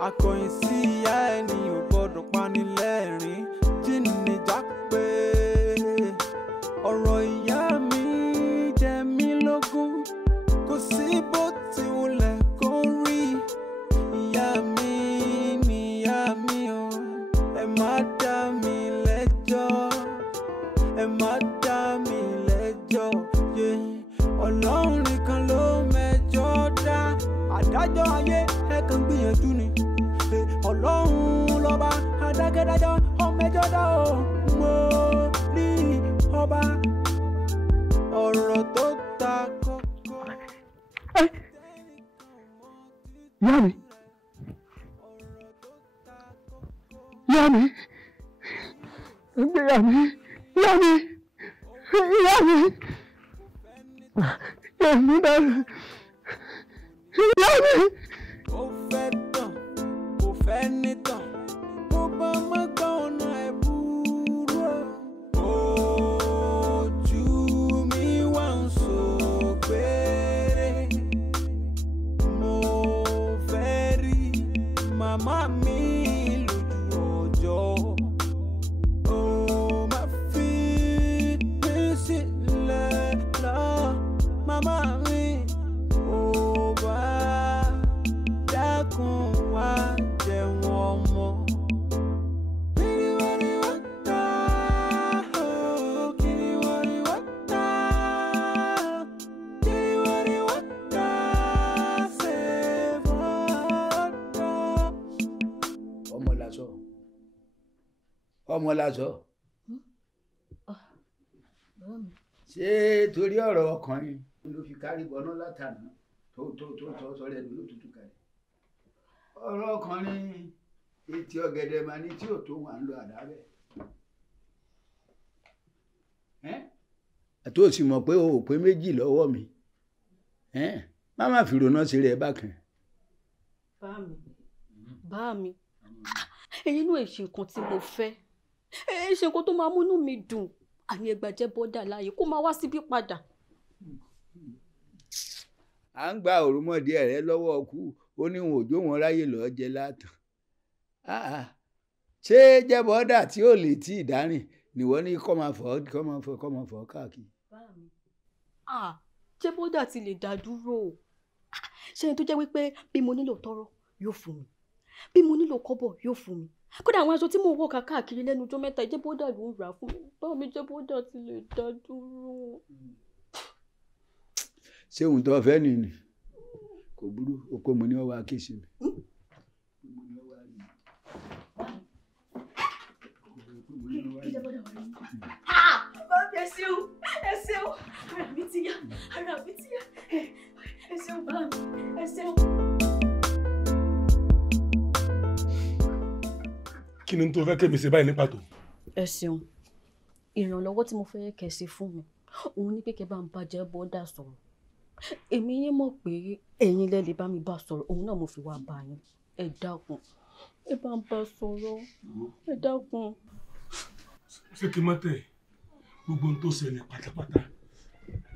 akọ̀yìn sí ìyá ẹni ò gbọ́dọ̀ pani lẹ́rìn. Jíní jápé ọ̀rọ̀ ìyá mi jẹ mí lógún kò sí bó ti wulẹ̀ kó rí. Ìyá mi ni ìyá mi o ẹ má dá mi lẹ́jọ́ ẹ má dá mi lẹ́jọ́ yé Ọlọ́run nìkan ló mẹ́jọ dá adájọ́ ayé ẹ kàn gbìyànjú ni Ọlọ́run lọ́ba adákẹ́dájọ́ ọmọẹjọ dá o mo rí ọba ọ̀rọ̀ tó ta kọ́kọ́. ìyá mi ìyá mi ìyá mi ìyá mi ìyá mi èmi dára ìyá mi. ó fẹ́ tán kò fẹ́ ní tán bó bá má gbọ́ ọ̀nà ẹ̀ búrú ojú mi wá ń sògbére mo fẹ́ rí màmá mi lójú ọjọ́ ó má fi mí sílẹ̀ lọ màmá mi ó bá dákun wá jẹun ọmọ. ọmọ lásọ ṣé torí ọ̀rọ̀ ọkùnrin ló fi kárí bọná látàná tó sọ̀rọ̀ ẹnu ló tutù kalẹ̀ ọ̀rọ̀ ọkùnrin etí ọ̀gẹ̀dẹ̀ máa ní tí ò tó wà ń lo àdá bẹ́ẹ̀ àti ó sì mọ̀ pé o ò pé méjì lọ́wọ́ mi má má fi rònà sí rẹ̀ bákan. bá mi èyí ló ṣe nǹkan tí mo fẹ́ ṣe nǹkan tó máa múnú mi dùn àní ẹgbàjẹ́ bọ́dà láàyè kó máa wá síbí padà. à ń gba òrùmọ̀dé rẹ lọ́wọ́ ọkú ó ní wọn òjò wọn ráyè lọ́ọ́ jẹ látàn ṣé jẹ́ bọ́dà tí ò lè tí ì dárìn nìwọ ní kọ́ máa fọ́ káàkiri. jẹ́ bọ́dà ti lè dá dúró ṣé ẹni tó jẹ́ wípé bí mo nílò tọ́rọ́ yóò fún mi bí mo nílò kọ́bọ̀ yóò fún mi kódà àwọn aṣọ tí mo wọ̀ káàkiri lẹ́nu ọjọ́ mẹ́ta jẹ́ bọ́dà ló ń rà fún mi báwo mi jẹ́ bọ́dà ti lè dá dúró. ṣé òun tó fẹ́ nìyí kò burú o pé mo ní ọwọ́ akéṣe mi. ṣeun ẹ ṣeun ara mi ti yá ẹ ṣeun bá mi ẹ ṣeun. kí ni tó fẹ́ kémi ṣe báyìí ní pàtó. ẹ ṣeun ìrànlọ́wọ́ tí mo fẹ́ kẹ́ ṣe fún mi òun ní pé kẹ́ bá ń bàjẹ́ bọ́dà sọ̀rọ̀ èmi yín mọ̀ pé ẹ̀yin lẹ lè bá mi bá sọ̀rọ̀ òun náà mo fi wá bá yín ẹ dákun ẹ bá ń bá sọ̀rọ̀ ẹ dákun. ṣé kí n má tẹ̀ gbogbo ohun tó ṣẹlẹ̀ pátápátá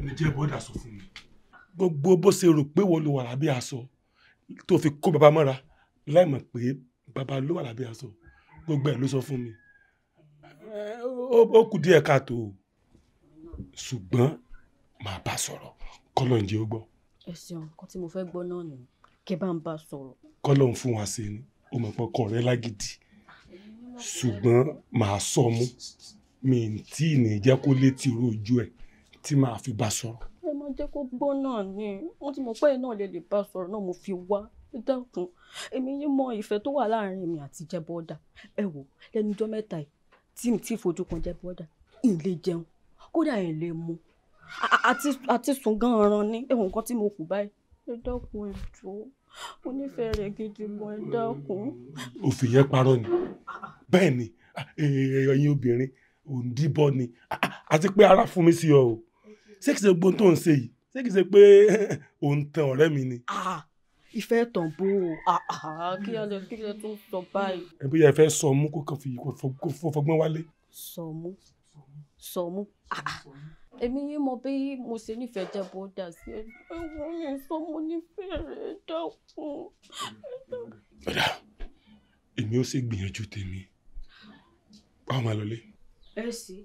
ní jẹ́ bọ́dà sọ fún mi. gbogbo bó ṣe rò pé wọ́n ló wà lábẹ́ aṣọ tó fi kó bàbá mọ́ra láì mọ̀ pé bàbá ló wà lábẹ́ aṣọ gbogbo ẹ̀ ló sọ fún mi. ó kù díẹ̀ káàtó ṣùgbọ́n màá bá sọ̀rọ̀ kọ́lọ̀ ń jẹ́ ó gbọ́. ẹ ṣeun nǹkan tí mo fẹ́ gbọ́ náà nìyẹn kẹ́ bá ń bá sọ̀rọ̀. kọ́lọ̀ ń fún wa ṣe ni ó mọ̀ pé ọkọ rẹ̀ lágídí ṣùgbọ́n màá sọ mú mi tí ì ní jẹ́ kó létí rojú ẹ̀ tí màá fi bá sọ̀rọ̀. ẹ máa jẹ́ kó gbọ́ náà ni wọ́n ti mọ̀ pé náà lè bá sọ̀rọ̀ náà mo fi wá ẹ dákun èmi yín mọ ìfẹ́ tó wà láàrin mi àti Jẹ́bọ́dà ẹ wò lẹ́nu ọjọ́ mẹ́ta yìí tí mi ti fojú kan Jẹ́bọ́dà ì lè jẹun kódà ì lè mu àti sùn gan-an ní ẹ̀wọ̀n nǹkan tí mo kù báyìí ẹ dákun ẹ jọ̀ọ́ mo nífẹ̀ẹ́ rẹ̀ gidi gan ẹ dákun. òfin yẹn parọ́ ni bẹ́ẹ̀ ni ẹ̀yin obìnrin òǹdíbọ́ ni àti pé ara fún mi sí ọ o ṣé kìí ṣe gbogbo tó ń ṣe yìí ṣé kìí ṣe pé òun tan ọ̀rẹ́ mi ni. ìfẹ́ tàn bó o kí ẹ tún sọ báyìí. ẹ bí ẹ fẹ́ sọ mú kó kàn fi fọgbọ́n wálé. sọmú èmi yín mọ bí mo ṣe nífẹ̀ẹ́ Jẹ́bọ́dà sí ẹ̀wọ̀n yẹn sọ mo nífẹ̀ẹ́ rẹ̀ dákun. ọ̀dà èmi ó sì gbìyànjú tèmi báwo máa lọlé. ẹ ṣe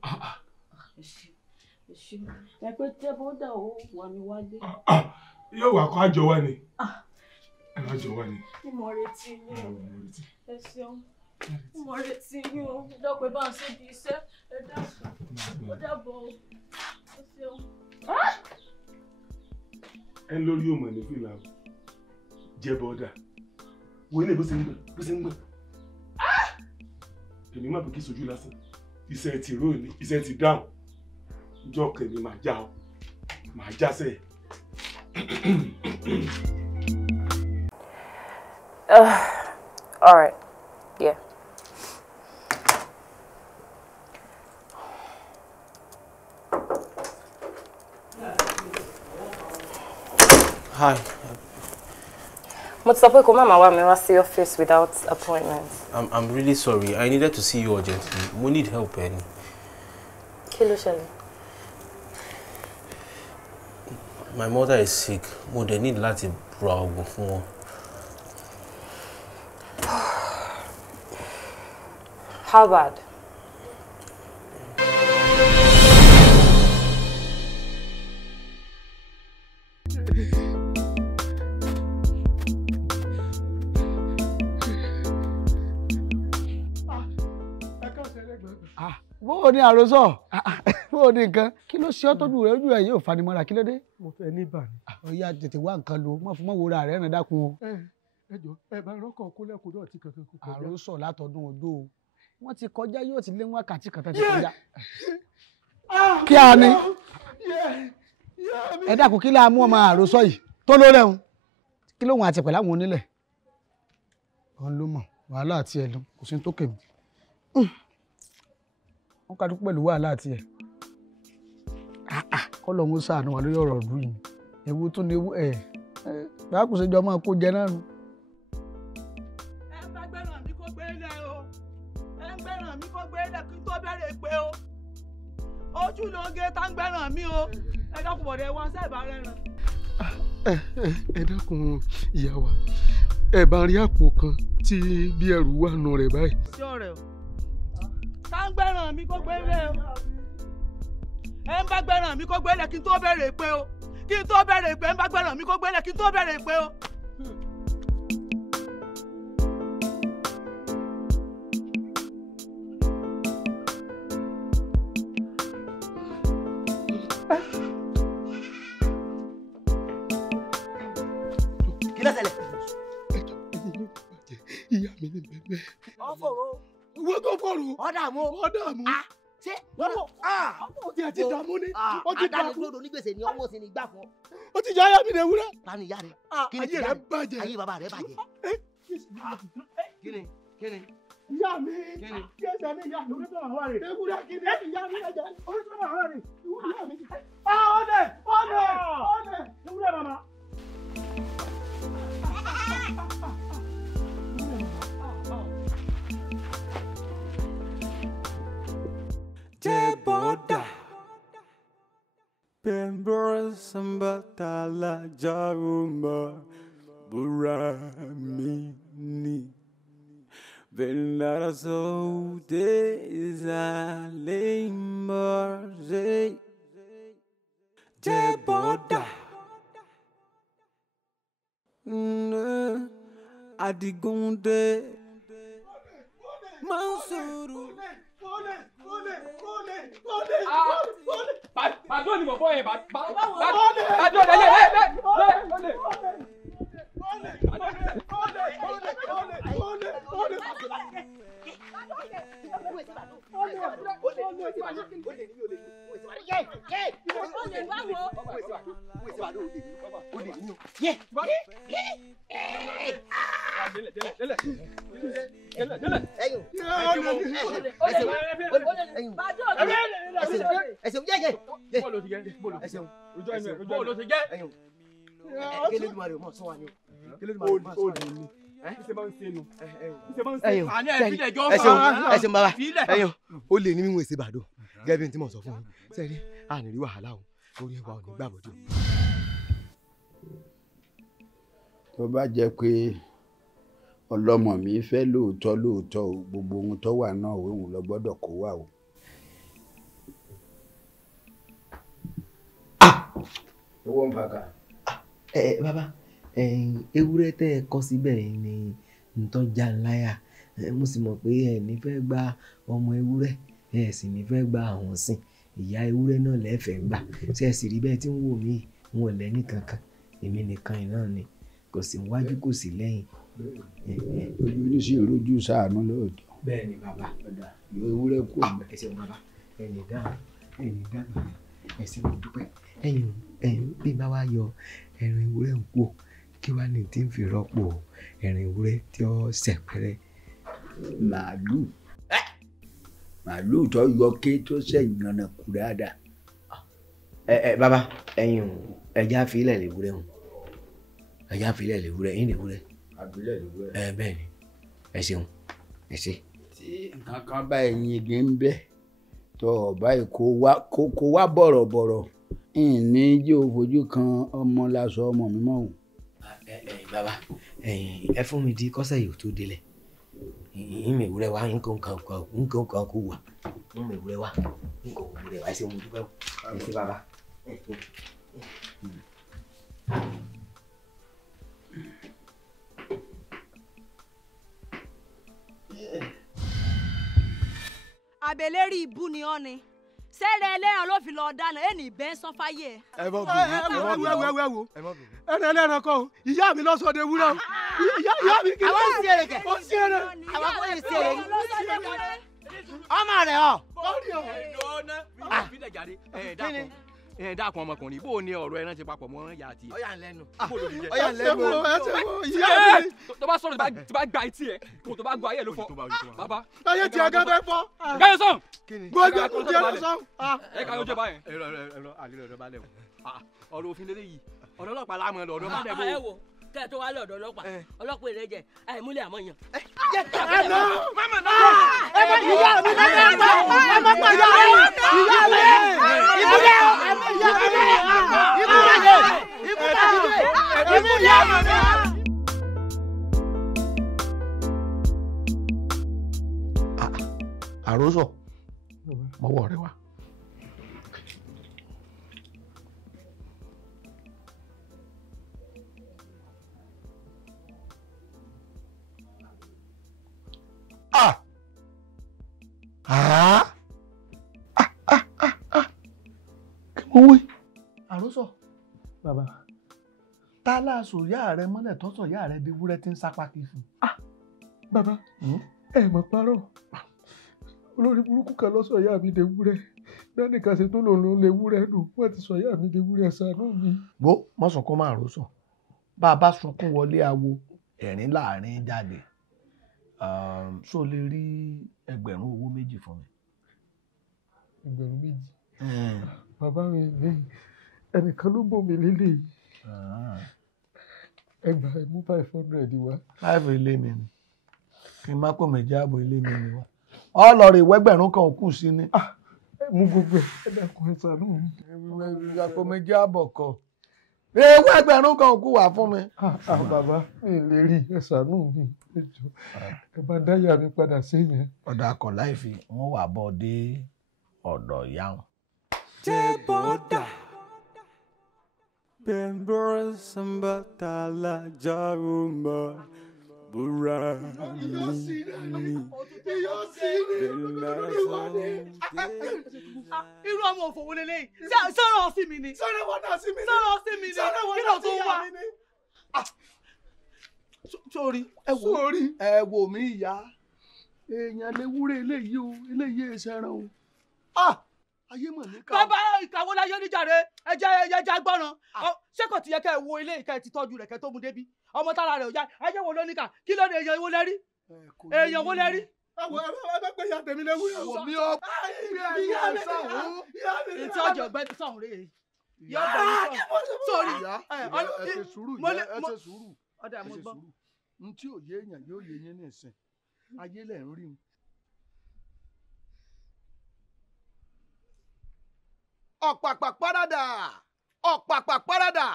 ẹ pé Jẹ́bọ́dà ó wà mí wálé. yóò wà kó àjọ wá ni àjọ wá ni. mo retí yín ẹ ṣeun mo retí yín o dọ́pẹ́ bá ń ṣe di iṣẹ́ ẹ dákun ó dàbọ̀ o ẹ ṣeun. ẹ lórí òmò ní fìlà Jẹ́bọ́dà wo ilé bó ṣe ń gbọ̀n èmi má bẹ kí sojú lásán iṣẹ́ ti ró ní iṣẹ́ ti dáhùn ìjọ kẹ̀mí máa já ọ máa jásẹ̀. All right. Yeah. Hi. Mo ti sọ pé kó má máa wá mi wá sí office without appointment. I'm really sorry. I needed to see you urgently. We need help, Penny. Kí ló ṣẹlẹ̀? My mother is sick. Mo dẹ̀ need láti ra oògùn fún wọn. How bad? bó o ní àròsọ bó o ní nǹkan kí ló ṣe ọ́ tójú rẹ ojú rẹ yóò fanimọ́ra kí ló dé. mo fẹ́ ní bàní. ọ̀ya tètè wá nǹkan lò má fún mọ́wòrán rẹ̀ rìn dákun o. ẹ jọ ẹ bá rọkàn kólẹ́kùn náà tí kankan kò kọjá. àròsọ látọdún odó o wọ́n ti kọjá yóò ti lé wákàtí kan tó ti kọjá. kí a ní ẹ dákun kí láà mú ọmọ àròsọ yìí tó ló rẹun kí lóhun àti pẹ̀lú àwọn onílẹ̀ wọn ló mọ̀ wàhálà àti ẹ̀ lọ kò sí tó kèmí wọn kájú pẹ̀lú wàhálà àti ẹ̀ kọ́ lọ́hún ṣàánú wa lórí ọ̀rọ̀ ìlú yìí ewu tún ní ewu báà kò ṣèjọ máa kó jẹ náà nù. ẹ ń bá gbẹ́ràn mi kó gbé lẹ̀ o ẹ ń gbẹ́ràn mi kó gbé lẹ̀ kí n tó bẹ̀rẹ̀ pé o ojú ló ń gé tá ń gbẹ́ràn mi o ẹ dákun bọ̀dẹ̀ wọn sẹ́ẹ̀bà rẹ̀ ràn. ẹ dákun ìyá wa ẹ bá rí àpò kan tí bí ẹrù wà nù rẹ̀ báyìí. sí ọ̀rẹ́ o tá ń gbẹ́ràn mi kó gbé lẹ̀ o ẹ ń bá gbẹ́ràn mi kó gbé lẹ̀ kí n tó bẹ̀rẹ̀ pé o kí n tó bẹ̀rẹ̀ pé ń bá gbẹ́ràn mi kó gbé lẹ̀ kí n tó bẹ̀rẹ̀ pé o. kí ló ṣẹlẹ̀. ìyá mi ní bẹ́ẹ̀. ọ̀fọ̀rọ̀. wọ́n tó fọ̀rọ̀. ọ̀dààmú. ọ̀dààmú. ṣé ó ti àti dààmú ni ó ti dààmú. àdánigbòdo onígbèsè ni ọwọ́ sí ni gbà fún ọ. ó ti jẹ́ ayé mi lewúrẹ́. ta ni ìyá rẹ. ayé rẹ bàjẹ́. ayé bàbá rẹ bàjẹ́. kíni. ìyá mi kí ẹsẹ̀ mi ìyá mi orí tó wà rẹ̀. ewúrẹ́ kí ni ìyá mi ẹ̀jẹ̀ orí tó wà rẹ̀. ìyá mi ti tẹ̀. ọ̀nẹ̀ ewúrẹ́ màmá. Jeboda Pembora Sambatala Jaruma Buramini Venara Zode Zalimorze Jeboda Adigunde Mansuru Bàdó ni bọ̀bọ̀ yẹn bàdó ó lè ní mímú èsì bàdó gẹ́gẹ́ bí n tí mo sọ fún yín sẹ́rí ànírí wàhálà o orí ẹwà ò ní gbàgbọ́dọ̀. tó bá jẹ́ pé ọlọ́mọ mi fẹ́ lóòótọ́ o gbogbo ohun tó wà náà òun lọ gbọ́dọ̀ kó wà o. owó ń bàgà. Bàbá ewúrẹ́ tẹ́ ẹ kọ́ síbẹ̀ ni ntọ́jà láyà mo sì mọ̀ pé ẹ ní fẹ́ gba ọmọ ewúrẹ́ ẹ sì ní fẹ́ gba àwọn sìn ìyá ewúrẹ́ náà lẹ́fẹ̀ẹ́ gbà ṣe ẹ sì rí bẹ́ẹ̀ tí ń wò mí wọn ò lẹ́ni kankan èmi nìkan iná ni kò sí wájú kò sí lẹ́yìn. ojú ní sí ìrójú ṣàánú lóòótọ́. bẹ́ẹ̀ ni bàbá ìwé ewúrẹ́ kù. ẹ ṣeun bàbá ẹ̀yin dáhùn ẹ ṣe mo dúpẹ́ ẹ̀yin bí bá wá yọ ẹran ewúrẹ́ ń kú kí wàá ní tí ń fi rọ́pò ẹran ewúrẹ́ tí ó ṣẹ̀pẹ̀rẹ̀. màálù tó yọ ké tó ṣẹ̀yìn ọ̀nà kù dáadáa. Bàbá ẹ̀yin ẹja àfilẹ̀ lèwúrẹ́ hùn ẹja àfilẹ̀ lèwúrẹ́ yín lèwúrẹ́. àfilẹ̀ lèwúrẹ́. Bẹ́ẹ̀ ni ẹ ṣeun ẹ ṣe. tí nǹkan kan bá ẹyin igi ń bẹ tó ọba kó wá bọ̀rọ̀bọ̀rọ̀ ìní yóò fojú kan ọmọ lásọ ọmọ mi mọ́ òun. Bàbá ẹ fún mi di kọ́sẹ̀ yìí tó délẹ̀ ìmọ̀ ìwúrẹ́ wa nǹkan kan kú wà ìmọ̀ ìwúrẹ́ wa nǹkan ìwúrẹ́ wa ẹ ṣe mo dúpẹ́ ẹ ṣe bàbá. àbẹ̀lérí ibú ni ọ́ ni sẹ́rẹ̀ ẹlẹ́ran ló fi lọ dáná ẹ̀ ní bẹ́ẹ̀ sán fáyé ẹ̀. ẹ wo ẹran ẹlẹ́ran kọ́ o ìyá mi lọ́sọ̀dẹ̀ ewúrẹ́ o ìyá mi kì í. àwọn ìsì èrè kẹ ó sí èrè. àwọn kò lè sí èrè ní. ọmọ rẹ ọ. dákun ọmọkùnrin bó o ní ọ̀rọ̀ ẹran ti papọ̀ mọ́ ìyá àti ẹ̀. ọyà ń lẹ́nu. ọyà ń lẹ́nu ìyá mi. tó bá sọ̀rọ̀ tí bá gba etí ẹ̀ kò tó bá gba ayé ló fọ́ bàbá. ayé tí a gán bẹ́ẹ̀ fọ́. gbẹ́yẹ sọ̀n. gbọ́dọ̀ kò tí a lọ sọ́n. ẹ ká ló jẹ báyẹn. àlè ọ̀dọ́ bá lẹ̀ wọ̀ ọ̀rọ̀ òfin lélẹ́yìí ọ̀dọ́ ọlọ́pàá láàmú ẹ̀ lọ́dọ̀ bá dẹ̀ bò. ẹ wo kẹ́ ẹ tó wá lọ́dọ̀ ọlọ́pàá èrè jẹ àìmúlẹ̀ àmọ́ yàn. ẹ nọ mama náà ẹ má ìyá mi ẹ má pa ìyá mi ìbúlẹ̀ àròsọ mọ́wọ́ rẹ wá. Kí mo wí? Àròsọ. Bàbá. Ta láṣọ ìyá rẹ mọ́lẹ̀ tọ́sọ̀ ìyá rẹ bí wúrẹ́ tí ń sápá kí fún. Bàbá ẹ mọ̀ parọ́ olórí burúkú kan ló sọ ìyá mi dewúrẹ́ bẹ́ẹ̀ nìkan ṣe tó lòun ló lè wúrẹ́ nù wọ́n ti sọ ìyá mi dewúrẹ́ ṣàánú mi. bó mọ̀ sunkún máa rò sàn bá a bá sunkún wọlé awo ẹ̀rín láàrin jáde ṣó lè rí ẹgbẹ̀rún owó méjì fún mi. ẹgbẹ̀rún méjì bàbá mi ní ẹnìkan ló bò mí lélẹ̀ yìí ẹgbà mú 500 wá. 5 ilé mi ni kí n má kó méjì ààbò ilé mi ni wá ọlọ́ọ̀rẹ́ ìwẹ́gbẹ̀rún kan kù sí ni. mú gbogbo ẹ̀ dákun ẹ̀ ṣàánú mi. àpò méjì ààbọ̀ kan ìwẹ́gbẹ̀rún kan kù wá fún mi. bàbá mi lè rí ẹ̀ ṣàánú mi ẹ jọ̀ọ́ ẹ bá dáyà mi padà sẹ́yìn. ọ̀dà akọ̀ láìfi wọ́n wà bọ́ dé ọ̀dọ̀ ìyá wọn. Teboda Bembora Sambatala Jaruma Burani irú ọmọ òfò wo lélẹ́yìn sọ̀rọ̀ sí mi ni sọ̀rọ̀ sí mi ni kí ló tó wà. sórí ẹ wò mí ìyá èèyàn lè wúrẹ́ eléyìí o eléyìí ẹ̀ṣẹ̀ràn o. ayé mọ̀ ní ká. bàbá ìkàwé láyé níjàre ẹjẹ gbọ́ràn ṣé kò ti yẹ kẹ́ ẹ wo ilé ìka ẹ ti tọ́jú rẹ̀ kẹ́ tó mú débi ọmọ tára rẹ̀ ò já ayé wo ló ní ká kí ló dé èèyàn wo lẹ́rí èèyàn wo lẹ́rí. ẹ bẹ pé ìyá tèmi lè wúrẹ́ o. mi ò ìyá mi sọ̀hún. ètò ọjọ́ ọgbẹ́ ti sọ̀hún rèé yọ ọgbẹ́ mi sọ̀hún sórí. ẹ ṣe sùúrù ìyá ẹ ṣe sùúrù ọ̀dà mo gbọ́. n tí ò yé èèyàn yóò yé yín nísìn ayé lẹ̀ ń rí mi. ọ̀pàpà parada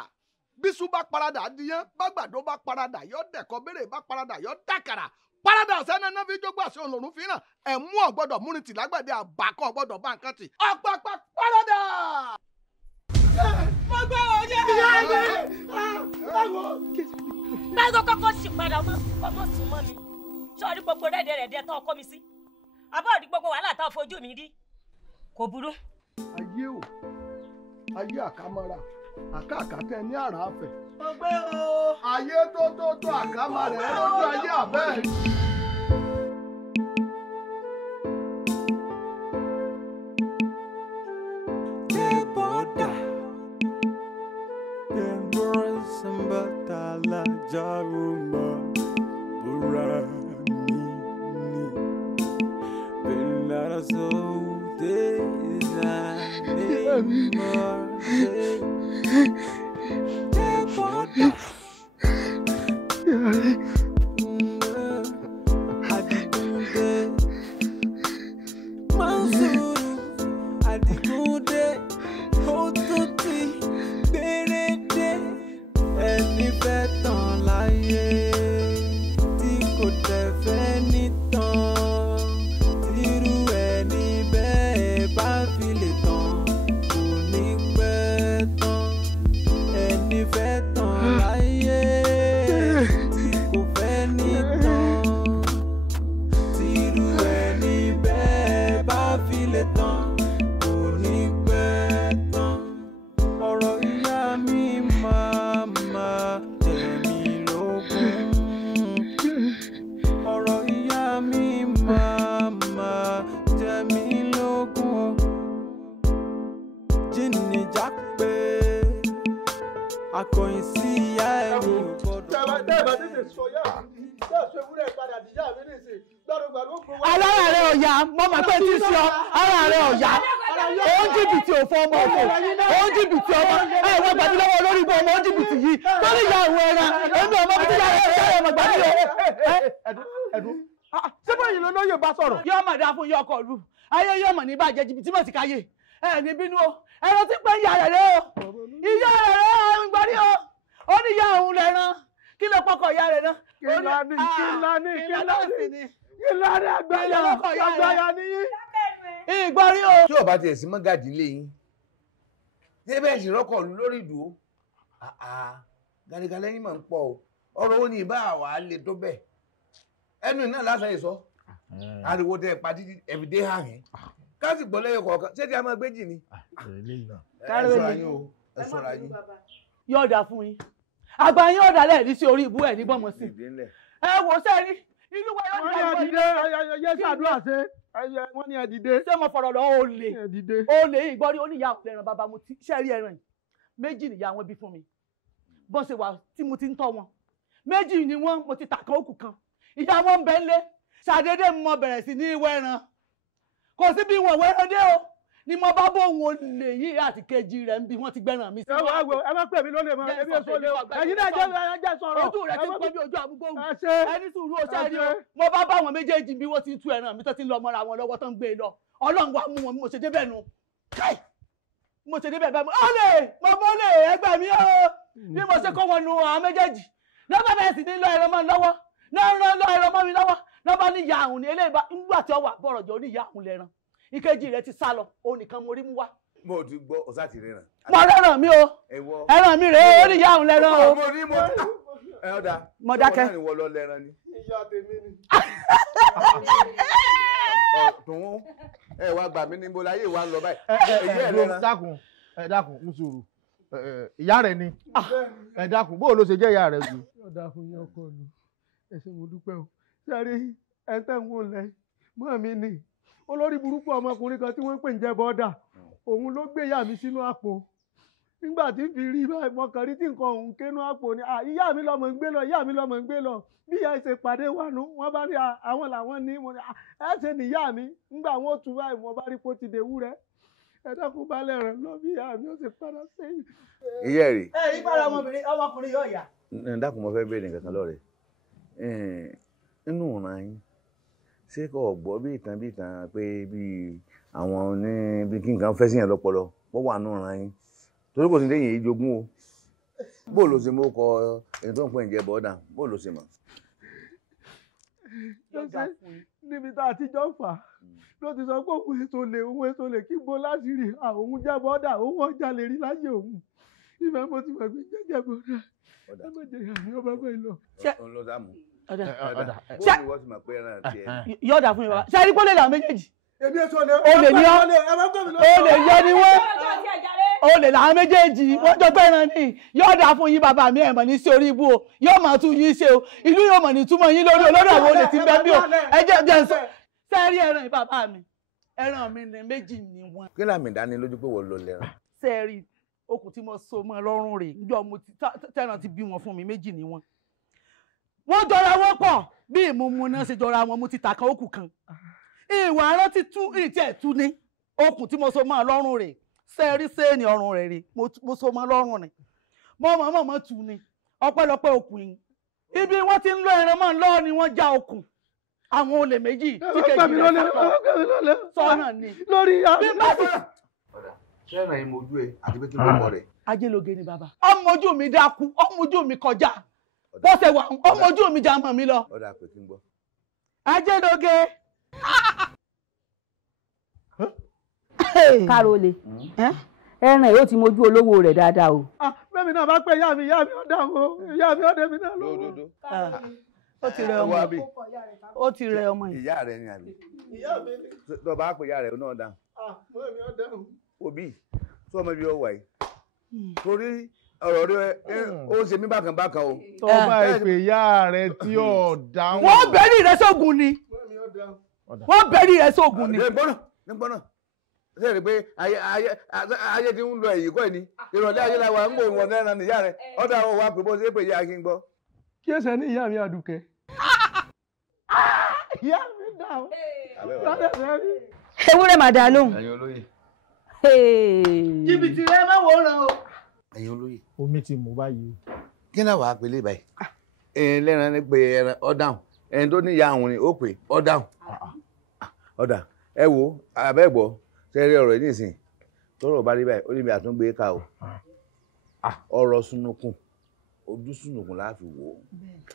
bísú bá parada adìyẹn bàgbàdo bá parada yọ dẹ̀kọ́ bèrè bá parada yọ dàkàrà parada ọ̀sẹ̀ náà fi jógbó àṣẹ òlòrùn fi hàn ẹ̀mú ọ̀gbọ́dọ̀ múnitì lágbàdì àbàkọ́ ọ̀gbọ́dọ̀ bá nǹkan tì ọ̀pàpà parada. mo gbọ́ òye. báyọ̀ kọ́kọ́ sì padà ọmọ sùn mọ́ mi sọ́ọ́rí gbogbo rẹ́dẹ̀rẹ́dẹ́ tán ọkọ mi sí abọ́ọ̀dì gbogbo wàhálà táwọn fojú mi rí kò burú. ayé o ayé àkámọ́ra àkàkàtẹ ní àrà àfẹ́. ọgbẹ́ o. ayé tó àkámọ́ra ẹ lójú ayé àbẹ́. Teboda Bembora Sambatala Jaruma Burani Belara Saude akọ̀yìn sí ìyá ẹ̀ ní ògbọ́dọ̀. tẹ́ẹ̀bà tètè sọ yá mi bẹ́ẹ̀ sọ ewúrẹ́ padà díjà mi nìsín gbàdúgbà ló kó wá. alára rẹ ọ̀yà mo mọ̀ pé tí sọ ara rẹ ọ̀yà òun jìbìtì òfò ọmọ òfò òun jìbìtì ọmọ ẹ wọ́n gbàdí lọ́wọ́ lórí ibò ọmọ òun jìbìtì yìí torí ìyá òun ẹran èmi ọmọ bíi ìyá rẹ ṣe ọmọ gbàdí o. ẹ̀dùn ṣé báyìí ló lóye bá sọ̀rọ̀. yóò mọ̀ dáa fún yọ ọkọ̀ lu ayé yóò mọ̀ ní bàjẹ́ jìbìtì mọ̀ sí káyé ẹ̀ ní bínú o ẹran tí pé ìyá rẹ̀ rẹ̀ o ìyá rẹ̀ rẹ̀ ń gbọ́rí o ó ní ìyá òun lẹ́ran kí ló pọkọ̀ ìyá rẹ̀ náà. Kílání àgbáyà níyí. ìgbọ́rí o. tí ò bá tiẹ̀ sí mọ́gàjì lé yín ṣé bẹ́ẹ̀ sì rọ́kọ̀ lórí ìdúró gàdìgà lẹ́yìn máa ń pọ̀ o ọ̀rọ̀ ó ní ìbá àwa lè tó bẹ́ẹ̀ ẹnu náà lásán yìí sọ ariwo tẹ pàdé ẹ̀fìdé hàn yín káàsì gbọ́ lẹ́yìn kọ̀ọ̀kan ṣé tí a máa gbé jì ni. ẹ ṣọ́ra yín o ẹ ṣọ́ra yín. yóò dà fún yín àgbà yín ọ̀dà lẹ́ẹ̀rí sí orí ibú ẹ̀ ní gbọ́mọ sí ẹ wò sẹ́rí inú wa yóò dà fún yín. yẹ ṣàdúrà ṣe wọ́n ní ẹ dìde. ṣé mo fọ̀rọ̀ lọ olè yìí gbọ́ rí ó ní ìyá àwọn ẹran bàbá mo ti ṣe rí ẹran yìí méjì nìyá wọn bí fún mi bọ́n ṣe wà tí mo ti ń tọ́ wọn méjì ni wọ́n mo ti tàkàn òkú kan ìyá wọn ń bẹ ń lé ṣàdédé mo bẹ̀rẹ̀ sí ní wẹ́ran kò sí bí wọn wẹ́ran dé o ni mo bá bó wọn lè yí àti kejì rẹ̀ ń bí wọ́n ti gbẹ́ràn mi sí. ẹ má pè mí lólè mọ́ ẹbí èso lé o ẹ̀yin náà jẹ́ sọ̀rọ̀ ojú rẹ̀ ti ń pẹ́ bí ojú àbúgbòhùn ẹni sùúrù o ṣe rí o mo bá bá wọn méjèèjì bí wọ́n ti tú ẹran mi tó ti ń lọ mọ́ra wọn lọ́wọ́ tó ń gbé e lọ ọlọ́run wa mú wọn bí mo ṣe débẹ̀ nu mo ṣe débẹ̀ bẹ́ẹ̀ mo mọ́lẹ̀ ẹgbẹ́ mi o bí mo ṣe kó wọn nu àwọn méjèèjì lọ́ba bẹ́ẹ̀ sì ní lọ ẹ̀rọ mọ́ mi lọ́wọ́ lọ ẹ̀rọ mọ́ mi lọ́wọ́ lọ́ba ní ìyá àrùn ní eléyìí bá nígbà tí ó wà bọ̀rọ̀ jọ ní ìyá àrùn lẹ́ran ìkejì rẹ̀ ti sá lọ òun nìkan mo rí mú wá. mo ti gbọ́ ọ̀sá ti rìnrìn. mo rẹ́ràn mi o ẹran mi rèé ó ní ìyá àrùn lẹ́ran o. ẹ ọ̀dà mo dákẹ́. ṣé wọ́n lọ lẹ́ran ni. ìyá tèmi ni. tòun ẹ wá gbà mí níbo láyé wa ń lọ báyìí. dákun ń sùúrù ìyá rẹ ni ẹ dákun bó ló ṣe jẹ́ ìyá rẹ jù. ọ̀dà fún yín ọkọ mi ẹ ṣé mo dúpẹ́ o sẹ́rí ẹ tẹ́ ń wò lẹ́ mọ́ mi ni olórí burúkú ọmọkùnrin kan tí wọ́n ń pè ń jẹ́ bọ́dà òun ló gbé ìyá mi sínú àpò nígbà tí fi rí báyìí mo kàn rí tí nǹkan òun kénú àpò ni ìyá mi lọ́mọ ń gbé lọ ìyá mi lọ́mọ ń gbé lọ bí ìyá ìṣe pàdé wà nù wọ́n bá rí àwọn làwọn ní mo ní ẹ ṣe ní ìyá mi nígbà wọn ò tún báyìí mo bá rí pé ó ti dé wúrẹ́ ẹ dákun balẹ̀ rẹ̀ lọ bí ìyá mi ó sì padà sẹ́yìn. ìyá rè. ẹ yí padà ọmọkùnrin yóò yà. dákun mo fẹ́ béèrè nǹkan kan lọ́rẹ̀ nínú ìran yín ṣé kò gbọ́ bí ìtàn pé bí àwọn ní bí kí nǹkan fẹ́ sí yẹn lọ́pọlọ wọ́n wà nínú ìran yín torí kò sí lẹ́yìn èyí jogún o bó ló ṣe mọ́ kọ ẹni tó ń pè ń jẹ bọ́dà bó ló ṣe mọ̀. níbi tá a ti jọ fà ló ti sọ pé òun èso lè kí bo láti rí àwọn jẹ bọ́dà òun ọjà lè rí láyé òun ìfẹ́ mo ti mọ̀ pé jẹ́jẹ́ bọ́dà ẹ má jẹ ìyàmí ọba bẹ́ẹ̀ lọ. yọ̀ọ̀dà fún mi wá ṣe é rí pọ́lẹ̀ làwọn méjèèjì. èmi èso lè olè ní ọ́ olè yọ ni wọ́n olè làwọn méjèèjì wọ́n jọ gbẹ́ran ní yọ̀ọ̀dà fún yín bàbá mi ẹ̀mọ̀ ní sí orí ibú o yóò máa tún yín ṣe o ìlú yóò mọ̀ ní túmọ̀ yín lórí olórí àwọn olè tí ń bẹ bí o ẹ jẹ́ sọ sẹ́ẹ̀rí ẹran yìí bàbá mi ẹran mi ní méjì ni wọ́n. kí làmì ìdánilójú pé wọ́n lọ lẹ́ran. sẹ́ẹ̀rí okùn tí mo so mọ́ lọ́rùn rẹ̀ níjọ́ mo tẹ́ran ti bí wọn fún mi méjì ni wọ́n. wọ́n jọra wọn pọ̀ bí ìmúmu náà ṣe jọra wọn mo ti tà kan okùn kan ìwà rántí tú ìtì ẹ̀ tú ní okùn tí mo so mọ́ lọ́rùn rẹ̀ sẹ́ẹ̀rí sẹ́ẹ̀nì ọrùn rẹ̀ rè mo so mọ́ lọ́rùn rẹ̀ mọ́ tú ni ọpẹ́lọpẹ́ okùn yìí ibi wọ́n ti ń lọ ẹran mọ́ lọ́ọ̀ ni wọ́n já okùn àwọn olè méjì tí kejì rẹ̀ sọ́nà ni lórí ṣẹ́ẹ̀ràn yín mojú ẹ àti pé kí ló mọ̀ rẹ̀. ajéloge ni bàbá ọmọ ojú mi dákú ọmọ ojú mi kọjá bó ṣe wà ọmọ ojú mi já mọ́ mi lọ. ọ̀dà pé kí n gbọ́. ajéloge. Kárólé ẹran yóò ti mojú olówó rẹ̀ dáadáa o. bẹ́ẹ̀ni náà bá pẹ́ ìyá mi ọ̀dà o ìyá mi ọ̀dà mi náà lọ́wọ́. ó ti rẹ ọmọ yìí ó ti rẹ ọmọ yìí. ìyá rẹ ni àbí. ìyá mi ni. tó bá pè ìyá rẹ náà dá. mọ́ mi ọ̀dà o. òbí tó ọmọ ibi ọwà yìí torí ọ̀rọ̀ rẹ ó ń ṣe mí bákan bákan o. tó bá ìpè ìyá rẹ tí ò dáhùn. wọ́n bẹ̀rì rẹ sógun ni wọ́n bẹ̀rì rẹ sógun ni. ní gbọ́nà ṣe rí pé ayé ti ń lọ èyí kọ́ ni ìrọ̀lẹ́ ayé la wà ń gbòòrùn ọ̀nà ẹ̀ràn níyà rẹ̀ ọ̀dọ̀ àwọn wa pè bó ṣe pè yá kí n gbọ́. kí ẹsẹ̀ ní ìyá mi àdùkẹ́. ìyá mi dà ó. ewúrẹ́ mà dá lóhùn. ẹ̀yin olóyè. jìbìtì rẹ má wò ó ràn o. ẹ̀yin olóyè. omi ti mú báyìí. kí náà wàá pèlè báyìí. ẹ̀yin lẹ́ran ní pé ẹran ọ̀dáhùn ẹni tó níyà àwọn ni ó pè ọ̀dáhùn. ọ̀dà ẹ wo àbẹ́gbọ́ sẹ́rí ọ̀rọ̀ yìí nìsín tọ́rọ̀ bá rí báyìí ó ní bí àtúngbé ká o ọ̀rọ̀ sunukun ojú sunukun la fi wò ó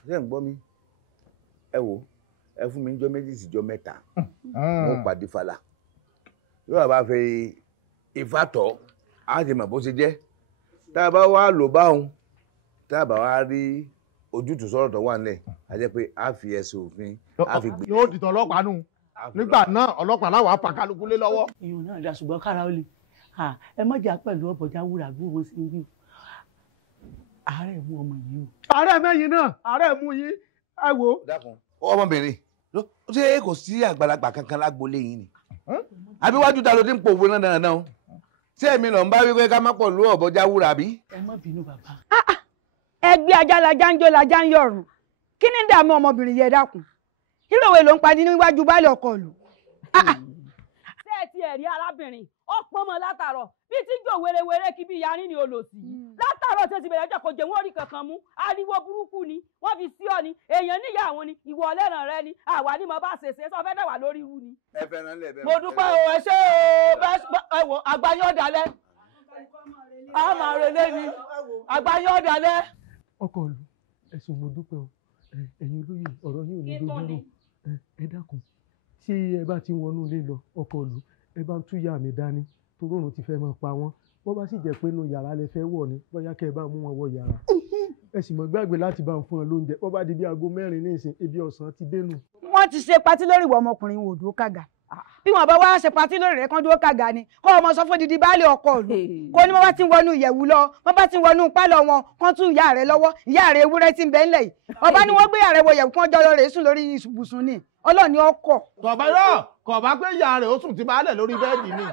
ṣé ń gbọ́ mi ẹ wò ẹ fún mi níjọ́ méjì síjọ́ mẹ́ta mo pàdé fàlà yóò bá fẹ́ ifá tọ́ á ti mọ̀ bó ṣe jẹ́ tá a bá wá lò báwọn tá a bá wá rí ojútùú sọ̀rọ̀ tó wà nílẹ̀ á jẹ́ pé á fi ẹsẹ̀ òfin á fi gbé. yóò dìtọ̀ ọlọ́pàá nù nígbà náà ọlọ́pàá láwọn apàkálukú lé lọ́wọ́. ìyọ̀n náà dá ṣùgbọ́n kára ó lè ẹ má jà pẹ̀lú ọ̀bọ̀já wúrà bí wọ́n ṣe ń wí o àárẹ̀ mú ọmọ yìí o. àárẹ̀ mẹ́yìn náà àárẹ̀ mú yín ẹ wò. dákun ọmọbìnrin ṣé kò sí àgbàlagbà kankan lágbolé yìí ni àbí wájú ta ló ti ń pòwe náà dáadáa o ṣé èmi lọ ń bá wípé ká má pọ̀ lú ọ̀bọ̀já wúrà bí. ẹ má bínú bàbá. ẹgbẹ́ ajá lajá ń jó lajá ń yọ̀rùn kí ni dààmú ọmọbìnrin yẹn dákun ìròwé ló ń padì níwájú baálé ọkọ lù. ṣé ẹ ti ẹ̀rí arábìnrin ó pọ́n mọ́ látàárọ̀ bí tí jò wérewére kí bí yarí ni olòṣì látàárọ̀ tí ó ti bẹ̀rẹ̀ ọjọ́ kò jẹ́ wọ́n rí kankan mú ariwo burúkú ni wọ́n fi sí ọ ni èèyàn níyà àwọn ni ìwọ ọlẹ́ràn rẹ ni àwa ni mo bá ṣèṣe sọ fẹ́ dẹ̀wà lórí irú ni. ẹ fẹ́ràn lẹ̀ bẹ́ẹ̀. mo dúpẹ́ o ẹ ṣé o ẹ wò àgbáyé ọ̀dàlẹ̀ a máa relé ni àgbáyé ọ̀dàlẹ̀. ọkọ ìlú ẹ̀sùn mo dúpẹ́ o ẹ̀yin olóyè ọ̀rọ̀ yìí ò ní dojúrò ẹ dákun tí ẹ bá ti wọnú ilé lọ ọkọ ìlú ẹ bá ń túyà mi dání torí òun ti fẹ́ máa pa wọ́n bó bá sì jẹ́ pé inú yàrá lẹ fẹ́ wọ̀ ni bóyá kẹ́ ẹ bá mú wọn wọ yàrá ẹ sì mọ̀ gbàgbé láti bá ń fún wọn lóúnjẹ bó bá di bí aago 4 ní ìsìn ebi ọ̀sán ti dénú. wọ́n ti ṣe patí lórí ìwọ ọmọkùnrin wò dúró kàgà bí wọn bá wá ṣe patí lórí rẹ̀ kán dúró kàgà ni kó ọmọ sọ fún didi baálé ọkọ ìlú kó ní wọn bá ti ń wọnú ìyẹ̀wù lọ wọn bá ti ń wọnú pálọ̀ wọn kán tún ìyá rẹ̀ lọ́wọ́ ìyá rẹ̀ ewúrẹ́ tí ń bẹ ńlẹ̀ yìí ọba ni wọ́n gbé ìyá rẹ̀ wọ ìyẹ̀wù kán jọlọ rẹ̀ sùn lórí ibùsùn ni ọlọ́ọ̀ni ọkọ̀. kọ̀ọ̀bá pé ìyá rẹ̀ ó sùn ti baálẹ̀ lórí bẹ́ẹ̀dì ni.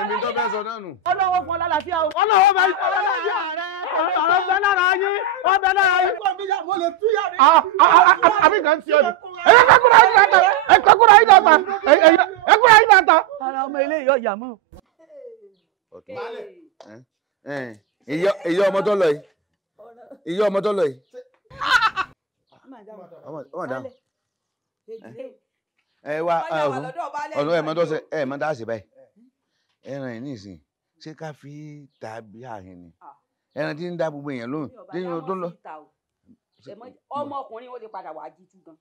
ẹ̀mí tó fẹ́ sọ náà nù. ọlọ́wọ́ fún ọlọ́láfíà o. ọlọ́wọ́ máa ń fọ́ ọlọ́láfíà rẹ̀. ọbẹ̀ lára yín ọbẹ̀ lára yín. àbí kan ti ọdún. ẹ kọ́kúrò ayé dàtà ẹ kọ́kúrò ayé dàtà ẹ kọ́kúrò ayé dàtà. ara ọmọ ilé yóò yà mọ́. ìyá ọmọ tó lọ yìí ìyá ọmọ tó lọ yìí. ọmọ dáhùn. ẹ wá ọ̀nà ẹ̀ mọ́ tó ṣe ẹ̀ mọ́ tá a ṣe báyìí ẹran yìí nìsín ṣé ká fi tàbí àhìn ni ẹran tí ń dá gbogbo èèyàn lóhùn téèyàn tó ń lọ. ọmọkùnrin ó lè padà wá jí tú gan.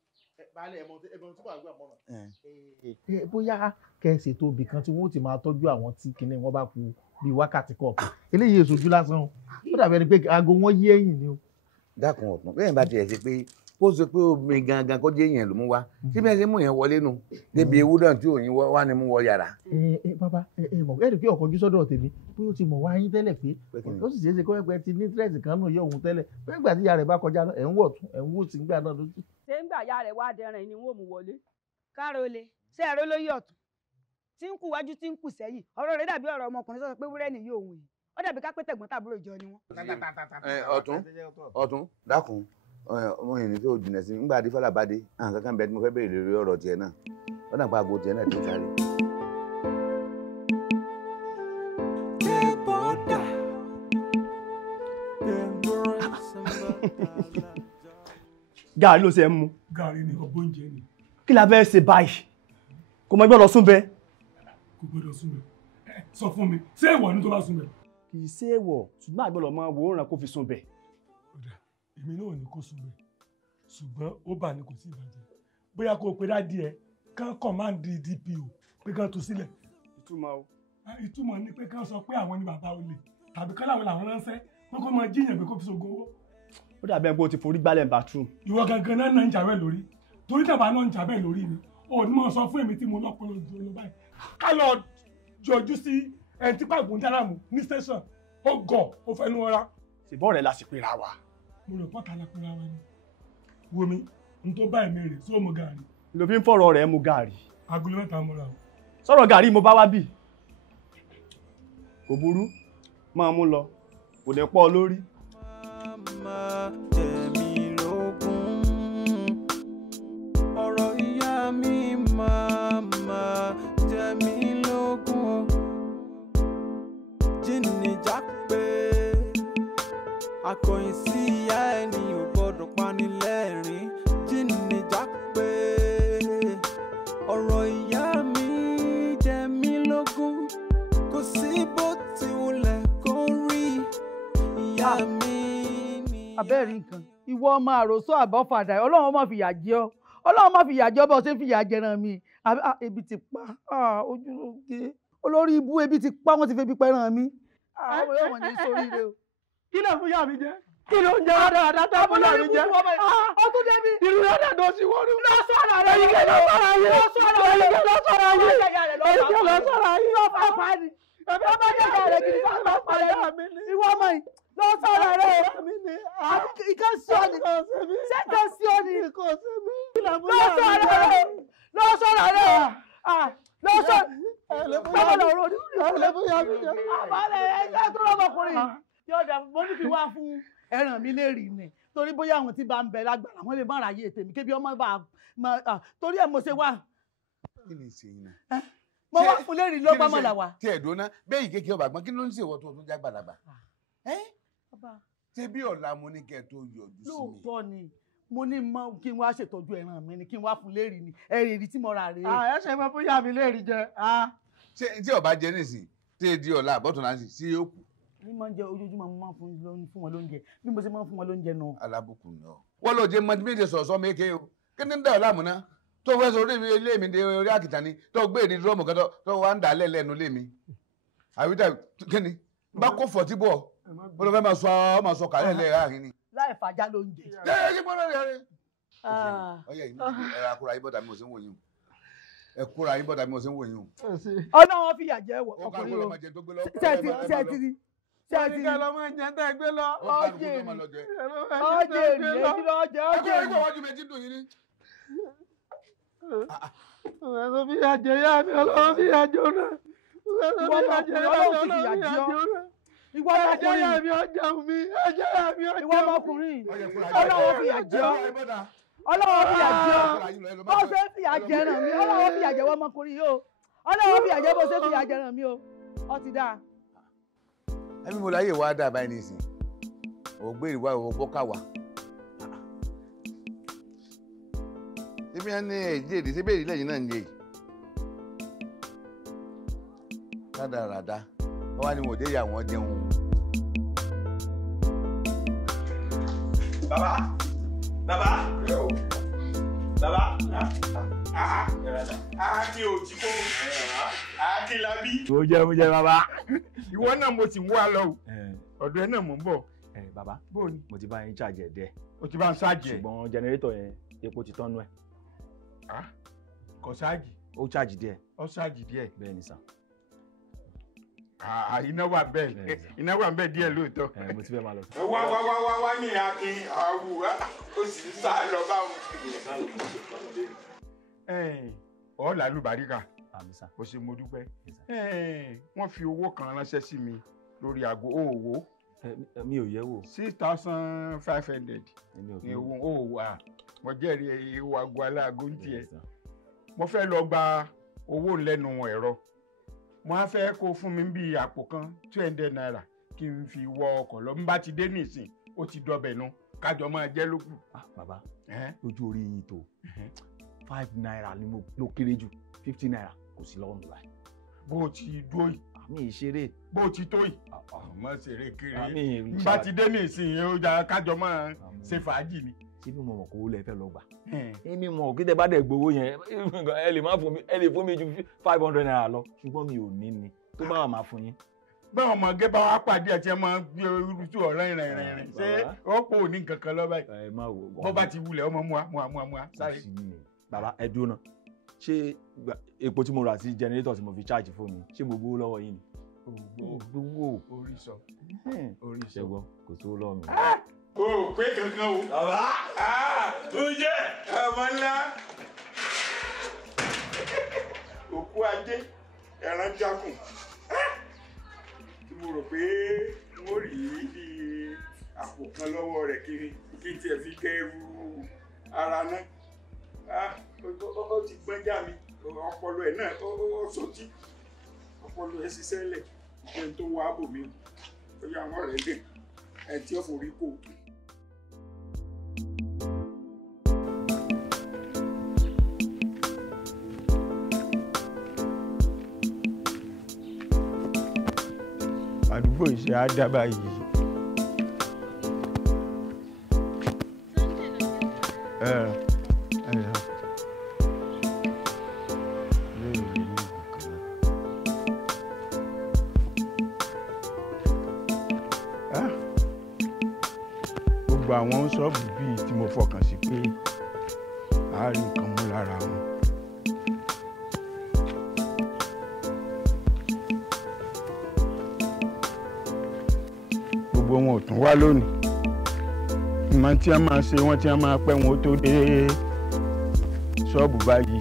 bóyá kẹsì tó ibì kan tí wọn ó ti máa tọ́jú àwọn tí kinní wọn bá kú bíi wákàtí kọ̀ọ̀kan eléyìí èso ojú lásán o ó dàbí ẹni pé aago wọn yí ẹ̀yìn ni o. dákun ọ̀tún bẹ́ẹ̀ bá tiẹ̀ ṣe pé kó ṣe pé obìnrin gangan kó jẹ́ èèyàn ló mú wá tí bẹ́ẹ̀ ṣe mú yẹn wọlé nù débi ewúrẹ́ tí òyìn wá ni mú wọ yàrá. bàbá mọ̀ ẹ́ rí i pé ọkọ̀ ojú sọ́dọ̀ tèmi pé ó ti mọ̀ wá yín tẹ́lẹ̀ pé ó sì ṣeé ṣe kó ẹgbẹ́ ti ní tírẹ̀sì kan náà yọ òun tẹ́lẹ̀ pé ìgbà tí ìyá rẹ̀ bá kọjá náà ẹ̀ ń wọ̀ tún ẹ̀ ń wò sí nígbà náà lójú. ṣé ń gbà ya rẹ̀ wá dẹran ni wọ́n mú wọlé. káàró le ṣé ẹ̀rọ lóyè ọ̀tún tí ń kú wájú tí ń kú sẹ́yìn ọ̀rọ̀ rẹ̀ dàbí ọ̀rọ̀ ọmọkùnrin sọ pé wúrẹ́ nìyí òun yìí ó dàbí ká pé tẹ̀gbọ́n tàbúrò ìjọ ni wọ́n. ọ̀tún dákun ọmọ yìí ní tó jìnà sí nígbà tí fọlá bá dé àwọn kankan bẹ tí mo fẹ́ béèrè lórí ọ̀rọ̀ tiẹ̀ náà ó dà pa àgbo tiẹ̀ náà ti ń sáré. gàrí ló ṣe ń mu. gàrí ni ọgbọ́n oúnjẹ ni. kí la fẹ́ ṣe báyìí kò mọ gbọ́dọ̀ sún bẹ́ẹ̀. kò gbọ́dọ̀ sún bẹ́ẹ̀ sọ fún mi ṣé èèwọ̀ ni tó bá sún bẹ́ẹ̀. kì í ṣe èèwọ̀ ṣùgbọ́n àgbọ̀dọ̀ máa wò ó ràn kó fi sún bẹ́ẹ̀. èmi náà ní kó sún bẹ́ẹ̀ ṣùgbọ́n ó bà ní kò sí ìbàjẹ́ bóyá kó o pe dádì ẹ kán kọ̀máǹdì DPO pé kán tú sílẹ̀. ìtumọ̀ o. ìtumọ̀ ni pé kán sọ pé àwọn ni bàbá olè tàbí kán làwọn ránṣẹ́ pé kó máa jíyàn pé kó fi ṣògo owó. ó dàbí ẹni pé o ti forí gbálẹ̀ bathroom. ìwọ gangan náà ń jà bẹ́ẹ̀ lórí torí tàbá náà ń jà bẹ́ẹ̀ lórí mi ò ní mọ̀ sọ fún èmi tí mo lọ́pọ̀lọ́ ju olú báyìí ká lọ jọjú sí ẹni tí pàgùn jálàmù ní station ó gọ̀ ó fẹ́ nu ọra. ṣùgbọ́n rẹ̀ la sì pera wa. mo rò pọ́ta la pera wa ni wo mi n tó bá ẹ̀mí rẹ̀ só mo gàrí. ló fi ń fọ̀rọ̀ rẹ̀ mu gàrí. agolo mẹ́ta mo ra o. sọ̀rọ̀ gàrí mo bá wá bì. kò burú máa mú lọ kò dẹ̀ pọ̀ lórí. ọ̀rọ̀ ìyá mi màmá jẹ mí lógún jìnnìjà pé akọ̀yìn sí ìyá ẹni ò gbọ́dọ̀ pani lẹ́rìn jìnnìjà pé ọ̀rọ̀ ìyá mi jẹ mí lógún kò sí bó ti wulẹ̀ kó rí ìyá mi ni. abẹ́rẹ́ nǹkan ìwọ ọmọ àròsọ àbọ̀fàdà ọlọ́run má fìyà jẹ ọ́ ọlọ́run má fìyà jẹ ọ́ bọ́ ṣe ń fìyà jẹran mi ebi ti pa ojú ló gé olórí ibú ebi ti pa wọ́n ti fi ebi pẹ́ràn mi àwọn yóò wọ̀n ní sórí rẹ o. kí ló fún yà mí jẹ. kí ló ń jẹ dáadáa tó fún yà mí jẹ. ọtún débi. irú rẹ dàdó sí wọn. lọ sọ̀rọ̀ rẹ yìí lọ sọ̀rọ̀ yìí lọ sọ̀rọ̀ yìí lọ sọ̀rọ̀ yìí lọ sọ̀rọ̀ yìí lọ fà pa ni. ẹbí ọmọ jẹ ká rẹ kiri fún ọmọ rẹ ìwọ ọmọ yìí lọ sọ̀rọ̀ rẹ̀ ìkan sí ọ ni ṣé kan sí ọ ni lọ sọ̀rọ̀ rẹ̀ lọ sọ̀rọ̀ rẹ̀ lọ sọ̀rọ̀ báwo lọ rọ ní àbálẹ̀ ẹ̀ṣẹ́ tó lọ́mọkùnrin yóò dà mo ní kí wá fún ẹran mi lè rí ni torí bóyá àwọn tí bá ń bẹ lágbára wọn lè má ráyè tèmi kébi ọmọ bá torí ẹ̀ mo ṣe wá. kí ni ìṣe yìí náà. mo wá fún lè rí ló gbámọ̀ là wá. tí ẹ̀ dóná bẹ́ẹ̀ yìí kékeré ọba gbọ́n kí ló ń ṣèwọ́ tó tún já gbàlagbà. ṣé bí ọ̀la mo ní kẹ́ tó yọjú sí mi. lóòótọ́ ni mo ní mọ kí n wá ṣètọ́jú ẹran mi ni kí n wá fún lè rí ni ẹ̀rì tí mo rà rèé. ẹ ṣe máa fún yá mi lè rí jẹ. ṣé tí ọba jẹ nísìn tí ẹ di ọ̀la àbọ̀tún náà sí yóò kù. ní máa ń jẹ ojoojúmọ́ mo máa ń fún wọn lóúnjẹ bí mo ṣe máa ń fún wọn lóúnjẹ nù. alábùkù náà wọ́n lọ jẹ mọ́tí méje sọ̀sọ́ méke o kí ni ń dà ọ́ láàmú náà tó fẹ́ sọ orí ilé mi dé orí àkìtàn ni tó gbé ìdí dúrọ́mù kan tó wá ń dà lẹ́nu ilé mi àwítà kí ni bá kó fọ̀tí bọ̀ ó lọ fẹ́ máa sọ kàlẹ́ lẹ́ láàrin ni. láì fàjà lóúnjẹ. ẹ kí gbọ́dọ̀ rẹ̀ rẹ̀. ọyẹ yìí ẹ ra kóra yín bọ́dà bí mo ṣe ń wò yín o ẹ kóra yín bọ́dà bí mo ṣe ń wò yín o. ọ̀nà wọn fìyà jẹ ọkùnrin o ṣẹ́ẹ̀tì ṣẹ́ẹ̀tì lọ́mọ ìjẹ́ tẹ́ gbé lọ. ọjẹ́ èmi èmi lọ́jẹ́ ọjẹ́ èmi. ìwádìí méjì dùn yín ni. ọlọ́run fi àjẹ yá mi ọlọ́run fi àjọ náà. ìwọ ọmọkùnrin mi ọjà mi ẹjẹ mi ọjà mi. ìwọ ọmọkùnrin ọlọ́run fi àjẹ ọlọ́run fi àjẹ bó ṣe fi àjẹ ràn mí ọlọ́run fi àjẹ ọmọkùnrin yìí o ọlọ́run fi àjẹ bó ṣe fi àjẹ ràn mí o ó ti dáa. ẹbí mo láyè wá dà báyìí nìsín ògbé ìwà òwò káwa. ibi ẹni èjì èdè síbẹ̀ ìdílé yìí náà ń yé rádaràda wọ́n wá ní mo dé ìyá wọn jẹun. bàbá kí o ti kó kí la bí. mo jẹ bàbá. ìwọ náà mo sì ń wá lọ ọ̀dọ̀ ẹ náà mò ń bọ̀. bàbá bóòni mo ti bá yín ṣàjẹ díẹ̀. o ti bá ń ṣáàjì ẹ. ṣùgbọ́n jẹnẹrétọ̀ yẹn epo ti tọ́nu ẹ̀. kò ṣáàjì. ó ṣáàjì díẹ̀. ó ṣáàjì díẹ̀. bẹ́ẹ̀ ni sà. iná wà bẹ́ẹ̀ díẹ̀ lóòótọ́. mo ti fẹ́ máa lọ. wá ní akin àwùrá ó sì ń sá lọ báwọn. ọ̀ làlùbáríkà o ṣe mo dúpẹ́. wọ́n fi owó kan ránṣẹ́ sí mi lórí aago òwò. mi ò yẹ̀ wò. 6,500 ní owó òwò mo jẹ́rìí ewu aago aláàgó ń tiẹ̀. mo fẹ́ lọ gba owó lẹ́nu ẹ̀rọ mo á fẹ́ kó fún mi bí àpò kan 200 naira kí n fi wọ ọkọ̀ lọ n bá ti dé nísìn ó ti dọbẹ̀ nu kájọ máa jẹ́ lókù. bàbá ojú orí yín tó 5 naira ni ló kéré jù 50 naira kò sí lọ́wọ́ mi báyìí. bó o ti dúró yìí. àmì ìṣeré. bó o ti tó yìí. ọmọ ṣeré kiri n bá ti dé nísìn ó jà kájọ máa ṣe fàájì ni. ṣé bí mo mọ̀ kó o lẹ fẹ́ lọ gbà. èmi mọ̀ kí tẹ bá dẹ̀ gbowó yẹn ẹ lè fún mi ju 500 naira lọ ṣùgbọ́n mi ò ní ni tó bá wà máa fún yín. báwọn ọmọ gẹ́ bá wá pàdé ẹ̀ tí ẹ máa gbé irúsù ọ̀rẹ́ ìrìn ṣé ó pò ní nǹkan kan lọ́ba yìí. bó bá ti wulẹ̀ ọmọ mú wa sáré. bàbá ẹ dúró náà ṣé epo tí mo rà sí jẹnẹrétọ̀ tí mo fi ṣáàjì fóònù ṣé mo gbowó lọ́wọ́ yín ni. gbowó orí sọ. ṣẹgbọn kò tó lọ́wọ́ mi. o pé kankan o. bàbá ó jẹ ọmọ ńlá òkú ajé ẹran jákùn tí mo rò pé mo rí bí àpò kan lọ́wọ́ rẹ̀ kiri kí n tiẹ̀ fi kẹ́rù ara náà ó ti gbọ́njà mi ọpọlọ ẹ̀ náà ó sọtí ọpọlọ ẹ̀ ṣiṣẹ́ lẹ̀ ẹni tó wá bò mí ó yà wọ́n rẹ̀ lè ẹ̀ tí ó forí kò. àdúgbò ìṣe àdábà yìí. gbogbo àwọn ṣọ́ọ̀bù bíi tí mo fọkàn sí pé a rí nǹkan mú lára wọn. gbogbo wọn ò ò tún wá lónìí ìmọ̀ tí wọ́n máa ṣe wọ́n tí wọ́n máa pẹ́ wọn ó tó dé ṣọ́ọ̀bù báyìí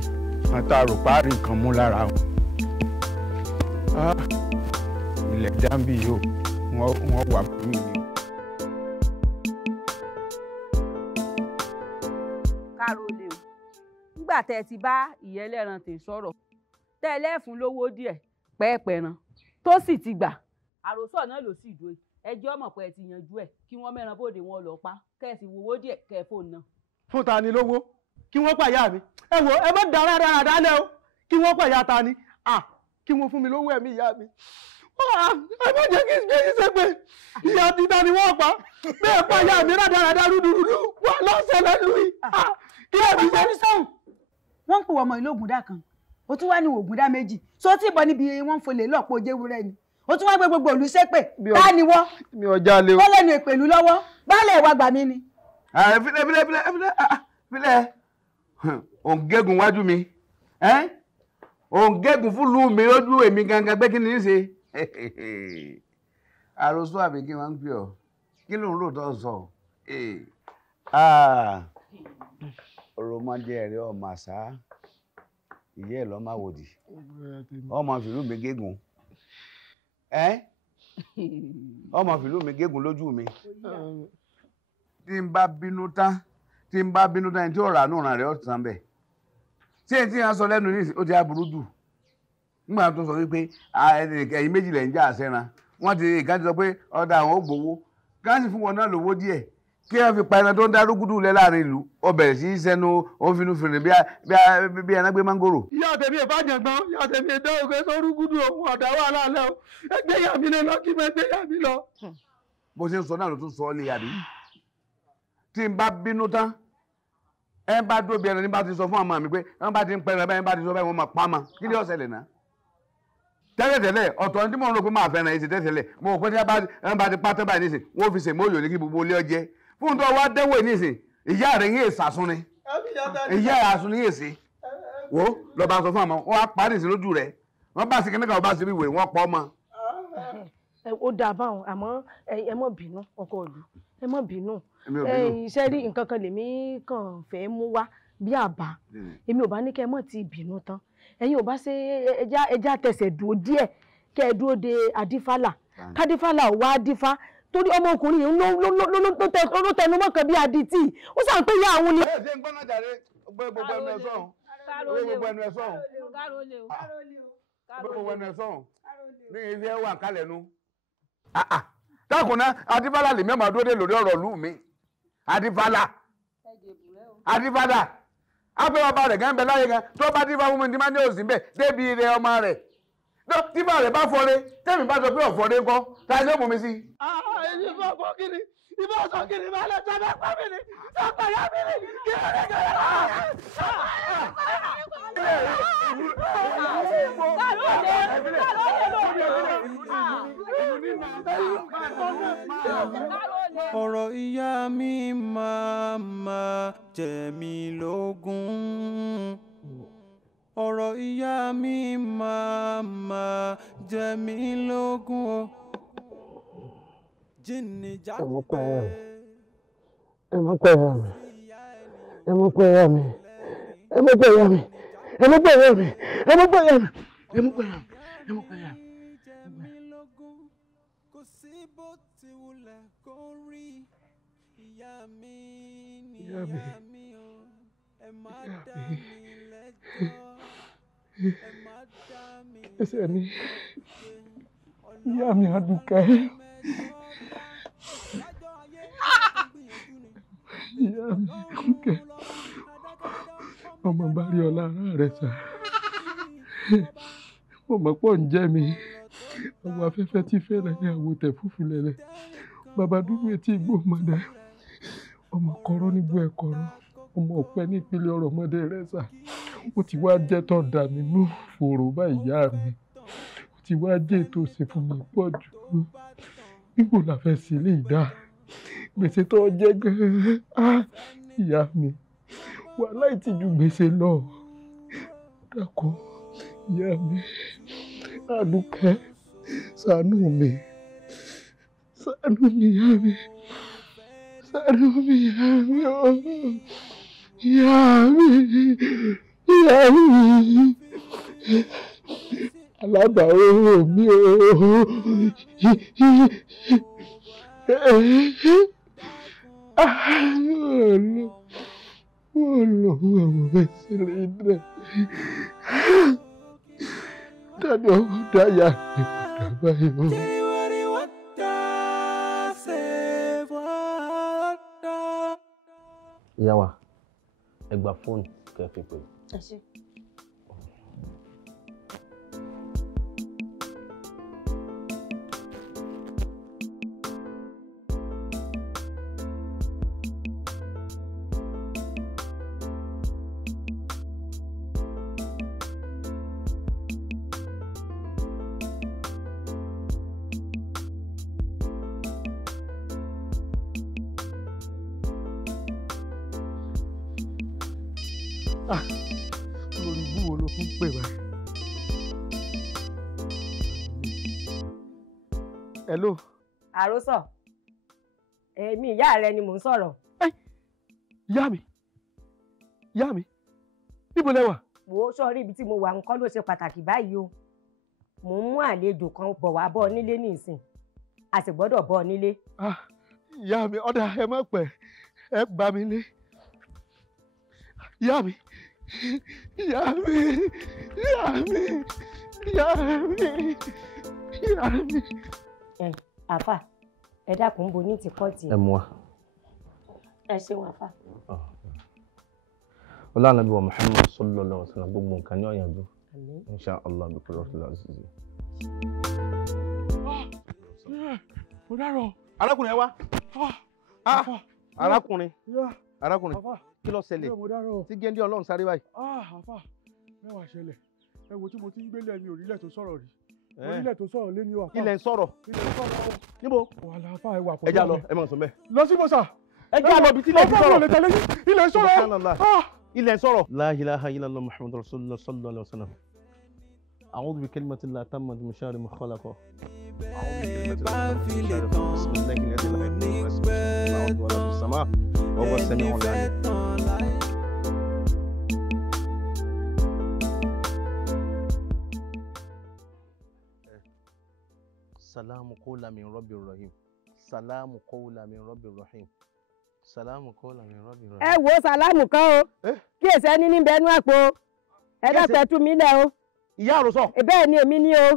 wọ́n tá a rò páàrí nǹkan mú lára wọn. ilẹ̀ dáńbì yìí wọ́n wà fún mi ni. káró lè o nígbà tẹ́ ẹ ti bá ìyá ẹlẹ́ran tè sọ̀rọ̀ tẹ́ ẹ lẹ́ẹ̀fún lówó díẹ̀ pẹ́ẹ́pẹ́ran tó sì ti gbà àròsọ náà ló sì dúró ẹjọ́ mọ̀ pé ẹ ti yanjú ẹ̀ kí wọ́n mẹ́ran bóde wọn lọ pa kẹ́ ẹ sì wowó díẹ̀ kẹ́ ẹ fóònù náà. fún ta ni lówó kí wọ́n pàyà mi ẹ wò ẹ má dára dára dálẹ̀ o kí wọ́n pàyà ta ni kí wọ́n fún mi lówó ẹ̀mí ìyá mi ẹ má jẹ́ kí n ṣe pé ìyá ti ta ni wọ́n pa bẹ́ẹ̀ pàyà mi rádaràdà rúdurùdu wà lọ́sẹ̀ lẹ́nu yìí kí ẹ fi ṣe. wọ́n ń pè ọmọ ìlú ògùndà kan ó tún wá ní ògùndà méjì so tí ìbọn níbi wọ́n ń folè lọ́pọ̀ ojéwúrẹ́ ni ó tún wá gbé gbogbo òlú ṣépè tá ni wọ́n mi ò jalè o wọ́n lẹ́nu ìpèlú lọ́wọ́ baálẹ̀ wa gbà mí ni. filẹ̀ òǹgẹ́gùn wájú mi òǹgẹ́gùn fúlùú mi lójú èmi gangan pé kí ni í ṣe àròsọ àbí kí wọ́n ń pè ọ́ kí ló ń rò tó sọ ọ̀rọ̀mọdé ẹ̀rẹ́ ọmọ àṣà ìyá ẹ̀ lọ́mọ àwòdì ọmọ fìlú mi gégùn ọmọ fìlú mi gégùn lójú mi tí n bá bínú tán ẹni tí ó rà nù ràn rẹ̀ ọ̀sán bẹ̀ tí èyí tí wọ́n sọ lẹ́nu ní ó ti aburú jù nígbà tó sọ wípé ẹ̀yin méjì lẹ̀ ń jà àṣẹ́ran wọ́n ti ìkan ti sọ pé ọ̀dà àwọn ò gbowó káàsì fún wọn náà lówó díẹ̀ kí wọ́n fi pa ẹran tó ń dá rúgúdù lẹ́ láàrin ìlú ó bẹ̀rẹ̀ sí í sẹ́nu òfinú fèrè bí ẹran gbé mángòrò. ìyá tèmi ìbàjẹ́gbọ́n ìyá tèmi ìdá òkè tó rúgúdù òun ọ̀dà wà lálẹ́ o ẹgbẹ́ ìyá mi lọ kí mẹ́gbẹ́ ìyá mi lọ. bó ṣe ń sọ náà ló tún sọ ọ́ lé àbí tí n bá bínú tán ẹ bá dóbi ẹran ní bá ti sọ fún àmọ́ mi pé ẹ bá ti ń pẹ́ran bẹ́ẹ̀ bá ti sọ bẹ́ẹ̀ wọ́n máa pa ma kí ni ó ṣẹlẹ̀ náà tẹ́lẹ̀tẹ́lẹ̀ ọ̀tọ̀ ní tí mò ń rò pé máa fẹ́ràn èsì tẹ́lẹ̀ mo rò pé tí ẹ bá ti pátá báyìí nísìn wọ́n fi sèmó òyò ní kí gbogbo ilé ọjẹ́ fún tó wá dẹ́wò nísìn ìyá rẹ̀ yín èsà sún ni ìyá rẹ̀ àsún ni yín èsì wo lọ bá sọ fún àmọ́ wọ́n á parí ìsìn lójú rẹ̀ wọ́n bá sí kíníkà wọ́n bá sí wíwèé wọ́n pọ̀ mọ́. ó dáa báwọn àmọ́ ẹ má bínú ọkọ ìlú ẹ má bínú iṣẹ́ rí nǹkan kan lèmi kàn fẹ́ mú wá bí àbá èmi ò bá ní kẹ́ ẹ mọ̀ tí bínú tán ẹ̀yin ò bá ṣe ẹja tẹ̀sẹ̀ dúró díẹ̀ kẹ́ ẹ dúró de adífálà kádífálà ò wá dífá torí ọmọkùnrin yìí ló tẹnu mọ́ kan bí adití ó sàn pé ìyá àwọn ni. ẹ ṣe ń gbọ́nà jàre gbogbo ẹnu ẹ sọ̀hún gbogbo ẹnu ẹ sọ̀hún gbogbo ẹnu ẹ sọ̀hún ní ibi ẹ wà kálẹ̀ nu. dákun náà adífálà lèmi ọmọ adúlé lórí ọ̀rọ̀ ìlú mi adífálà afẹ́ bàbá rẹ̀ gan bẹ láyé gan tó bá dífá fún mi ní máa ní òsì bẹ́ẹ̀ débi rẹ̀ ọmọ rẹ̀ dífá rẹ̀ bá fọ́re tẹ́mi bá sọ pé ọ̀fọ́re ńkọ́ ta ni ó mú mi sí. èyí fọ́ fọ́ kí ni ìbá sọ kí ni máa lọ sọ bẹ́ẹ̀ pa mí ni sọ́kọ̀ ya mí ni kí ló dé kí ọ̀rọ̀ ìyá mi máa jẹ mí lógún. ọ̀rọ̀ ìyá mi máa jẹ mí lógún o. jíìnì jáde bẹ́ẹ̀. ẹ mọ̀ pé ìyá mi ẹ mọ̀ pé ìyá mi ẹ mọ̀ pé ìyá mi ẹ mọ̀ pé ìyá mi ẹ mọ̀ pé ìyá mi ẹ mọ̀ pé ìyá mi ẹ mọ̀ pé ìyá mi. kò sí bó ti wulẹ̀ kó rí ìyá mi ní ìyá mi o ẹ má dá mi lẹ́jọ́ ẹ má dá mi lẹ́jọ́. ẹsẹ̀ mi ìyá mi Àdùkẹ́ ìyá mi Àdùkẹ́ ọmọ bá rí ọlá ara rẹ̀ sá mo mọ̀ pọ̀ ń jẹ́ mi àwọn afẹ́fẹ́ tí fẹ́ràn ní àwòtẹ́ fúfú lẹ́lẹ̀ bàbá dúdú etí igbó mọ̀dá ọmọ kọ́rọ́ nígbó ẹ̀ kọ́rọ́ ọmọ ọ̀pẹ ní ìpínlẹ̀ ọ̀rọ̀ ọmọdé rẹ̀ sá ó ti wá jẹ́ tó dà mí nú fòrò bá ìyá mi ó ti wá jẹ́ ètò òsè fún mi pọ̀ jù nígbò la fẹ́ sí ilé ìdá gbèsè tó jẹ́ gan-an ìyá mi wàhálà ìtìjú gbèsè lọ dákun ìyá mi Àdùkẹ́ ṣàánú mi ṣàánú mi ìyá mi ṣàánú mi ìyá mi o ìyá mi alábàárò mi o Dada daya ni mo ìyá wa ẹ gba fóònù kẹ́ fi pè. ẹ ṣé. lórí ibú wo ló tún pè wá. hello. àròsọ èmi ìyá rẹ ni mò ń sọ̀rọ̀. ìyá mi níbo lẹ wà. wò ó sọrí ibi tí mo wà nǹkan ló ṣe pàtàkì báyìí o mò ń mú àlejò kan bọ̀ wá bọ́ ọ nílé nísìn a sì gbọ́dọ̀ bọ́ ọ nílé. ìyá mi ọ̀dà ẹ má pẹ́ ẹ bá mi lé. ìyá mi. àfà ẹ dákun bo ní ti kọ́ọ̀tì. ẹ mú wa. ẹ ṣeun àfà. ọlọ́run wa Muhammad sallallahu alaihi wasallam gbogbo nǹkan ní ọ̀yànjú insha Allah bí kúrò fúlà sí. mo dárò. arákùnrin ẹ wá. arákùnrin kí ló ṣẹlẹ̀ tí géńdé ọlọ́run sáré báyìí. àfà mẹ́wàá ṣẹlẹ̀ ẹ wo tí mo ti ń gbélé mi orílẹ̀ tó sọ̀rọ̀ rí orílẹ̀ tó sọ̀rọ̀ lé ní wà. ilẹ̀ ń sọ̀rọ̀ níbo. wàhálà àfà ẹ wà pọ̀. ẹ já lọ ẹ máa sọ bẹ́ẹ̀. lọ sí bọ́sà. ẹ já lọ bí tí ilẹ̀ ń sọ̀rọ̀. ilẹ̀ ń sọ̀rọ̀. ilẹ̀ ń sọ̀rọ̀. la ilaha illallah muhammadur rasulullah sallallahu alaihi wasallam a'udhu bi kalimatillahi tammati min sharri ma khalaqa. وهو السميع العليم. سلام قولا من رب الرحيم. سلام قولا من رب الرحيم. سلام قولا من رب الرحيم. ẹ wo sàlámù kan o kí èsì ẹni ní bẹnu àpò ẹ dákẹ́ tú mi lẹ̀ o. ìyá àròsọ. bẹ́ẹ̀ ni èmi ní o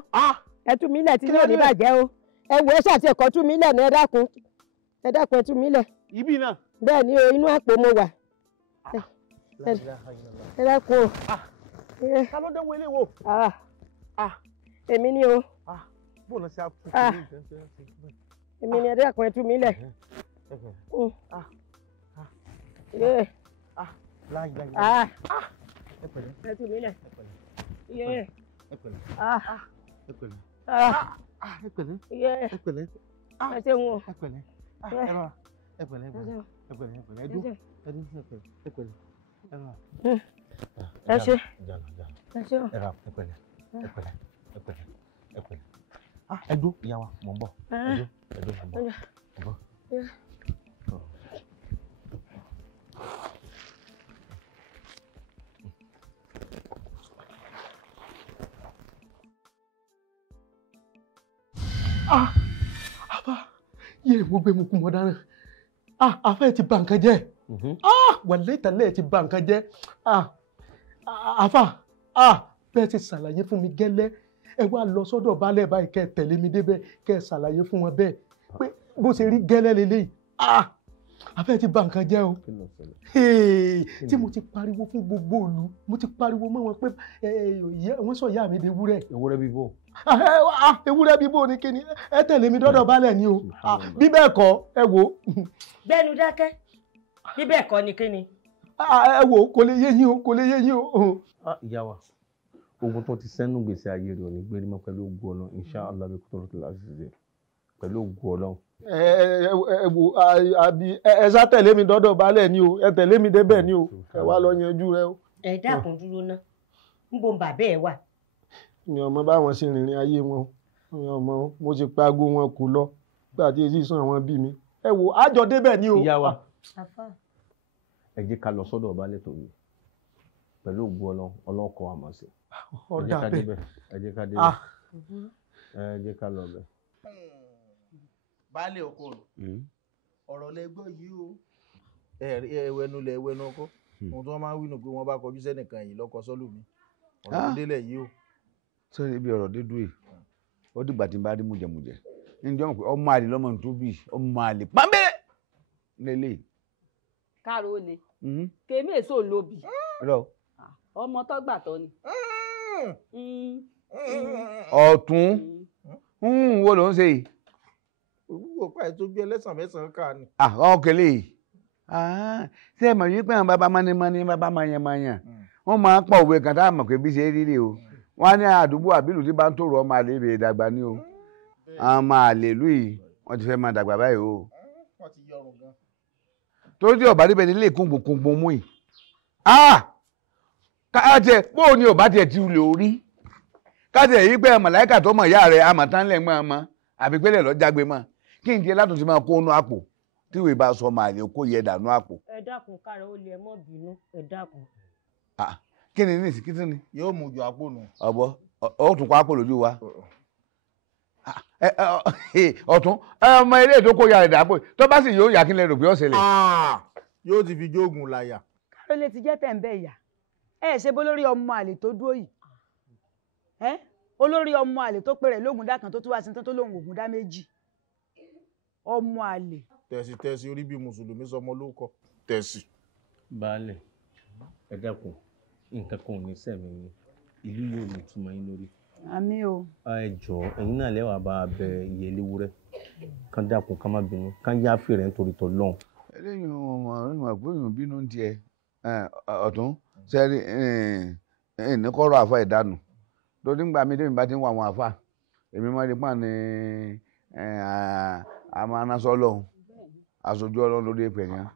ẹ tú mi lẹ̀ tí yóò ní bàjẹ́ o ẹ wo ẹ ṣàti ẹ̀kọ́ tú mi lẹ̀ ní ẹ dákun ẹ tú mi lẹ̀. ibi náà. bẹ́ẹ̀ ni o inú àpò mo wà. ẹ dákun o. ta ló dánwó ilé wo. èmi ní o. bó lọ sí àpò. èmi ní ẹ dákun ẹ tú mi lẹ̀. ẹ tú mi lẹ̀. ẹ ṣeun o. ẹ ṣe ẹ dúró ìyá wa mò ń bọ̀ ẹ dúró mò ń bọ̀. àbá yé mo gbé mu kú mọ dáná àfẹ́ ẹ̀ ti bà nǹkan jẹ́ wàlẹ́ ìtàlẹ́ ẹ̀ ti bà nǹkan jẹ́ àfà bẹ́ẹ̀ ti ṣàlàyé fún mi gẹ́lẹ́ ẹ wá lọ sọ́dọ̀ baálẹ̀ báyìí kẹ́ ẹ tẹ̀lé mi débẹ̀ kẹ́ ẹ ṣàlàyé fún wọn bẹ́ẹ̀ pé bó ṣe rí gẹ́lẹ́ lélẹ́yìí àfẹ́ ẹ̀ ti bà nǹkan jẹ́ o tí mo ti pariwo fún gbogbo ìlú mo ti pariwo mọ́ wọn pé wọ́n sọ ìyá mi di ewúrẹ́. ewúrẹ́ bíbó. ewúrẹ́ bíbó ni kíni ẹ tẹ̀lé mi dọ́dọ̀ baálẹ̀ ni o bí bẹ́ẹ̀ kọ́ ẹ wò. gbẹ́nu dákẹ́ bí bẹ́ẹ̀ kọ́ ni kíni. ẹ wò kò lè yé yín o kò lè yé yín o. ìyá wa ogun tó ti sẹ́nu gbèsè ayé rẹ̀ ò ní gbérí mọ́ pẹ̀lú ògùn Ọlọ́run inshallah bí kò tó láti ṣe pẹ̀lú ògùn Ọlọ́run. ẹ wò àbí ẹ sá tẹ̀lé mi dọ́dọ̀ baálẹ̀ ni o ẹ tẹ̀lé mi débẹ̀ ni o ẹ wá lọ yanjú rẹ o. ẹ dákun dúró ná ń bo bàbá ẹ wà. mi ò mọ báwọn ṣe rìnrìn ayé wọn mi ò mọ mo ti pa aago wọn kù lọ gbà tí èsì sàn àwọn bí mi ẹ wò àjọ débẹ̀ ni o. ìyá wa ẹ jẹ́ ká lọ sọ́dọ̀ ọbalẹ̀ tó yẹ pẹ̀lú ògùn ọlọ́kọ̀ àmọ́ sí. ọ̀dà bẹ́ẹ̀ ẹ jẹ́ ká débẹ̀ ẹ jẹ́ ká lọ bẹ̀. baálé ọkọ ọ̀rọ̀ lẹ́gbọ́ yìí o ẹwẹ́nu lẹ̀ ẹwẹ́nu ọkọ ohun tí wọ́n máa ń wí nù pé wọ́n bá kọjú sẹ́nìkan yìí lọ́kọ sọ́lù mi ọ̀rọ̀ tó délẹ̀ yìí o. sọ́ni ibi ọ̀rọ̀ dédú yìí ó dìgbà tí n bá rí mùjẹ̀mùjẹ̀ ǹjẹ́ wọn pé ọmọ àlè lọ́mọ tó bí ọmọ àlè pàmbẹ́rẹ́ lélẹ̀. káàró le kèmí èso lóbi ọmọ tó gbà tọ́ ni. ọ̀tún wo ló ń ṣe yìí. òwúwo pa ètò bí ẹlẹ́sàn mẹ́sàn-án ká ni. ọ̀kẹ́lẹ̀ ṣé ẹ mọ̀ yìí pé àwọn bàbá mọ́ni bàbá mayan wọ́n máa ń pọ̀ òwe kan tá a mọ̀ pé bí ṣe rí rè o wọ́n á ní àdúgbò àbílù tí bá ń tòrò ọmọ àlè ìbèrè dàgbà ni o ọmọ àlè ìlú yìí wọ́n ti fẹ́ máa dàgbà báyìí o. torí tí ọ̀bá níbẹ̀ nílé kúngbùnkúngbùn mú yìí káàtẹ bó ni ọba tiẹ̀ ti lè orí káàtẹ yìí pé màláìkà tó mọ̀ ìyá rẹ̀ àmọ̀tánlẹ̀ mọ́ ọmọ àbí pẹ́lẹ̀ lọ jágbe mọ́ kí n tiẹ̀ látún ti máa kó inú àpò tí ìwé bá sọ máa lè kó yẹ dànù àpò. ẹ dákun kára ó lè mọ bínú ẹ dákun. kí ni níìsí kí ni. yóò mú ju àpò nù. ọ̀bọ ó tún kó àpò lójú wa. ọ̀tún ọmọ ilé tó kó ya rẹ̀ dàpọ̀ tó bá sì yóò yà kí n lè rò pé ó ṣẹlẹ̀. yóò ti fi jóògùn láyà. káàró lè ti jẹ́ tẹ̀ ń bẹ́ ìyá ẹ ṣe bó lórí ọmọ àlè tó dúró yìí olórí ọmọ àlè tó pèrè lóògùn dá kan tó tún wá sí tán tó lóògùn ògùn dá méjì ọmọ àlè. tẹ̀sí orí bí mùsùlùmí sọmọ lórúkọ tẹ̀sí. baálẹ̀ ẹ dákun nǹkan kan ò ní sẹ́mi ni ìlú yóò ní túmọ̀ yín lórí. àmì o. ẹ jọ̀ọ́ ẹ̀yin náà lẹ́wàá bá a bẹ iye eléwúrẹ́ kán dákun ká má bínú kán yá fèrè nítorí tọ́ lọ́hùn. eléyìí ọmọ àgbóyún bínú ń tiẹ̀ ọ̀tún sẹ́rí ní kọ́rọ̀ àfa ìdánù lórí ńgbà mi tẹ́mi bá ti ń wọ àwọn àfa èmi máa rí pàǹ ní amánásọ́ lọ́hùn aṣojú ọlọ́run lórí ìpè yẹn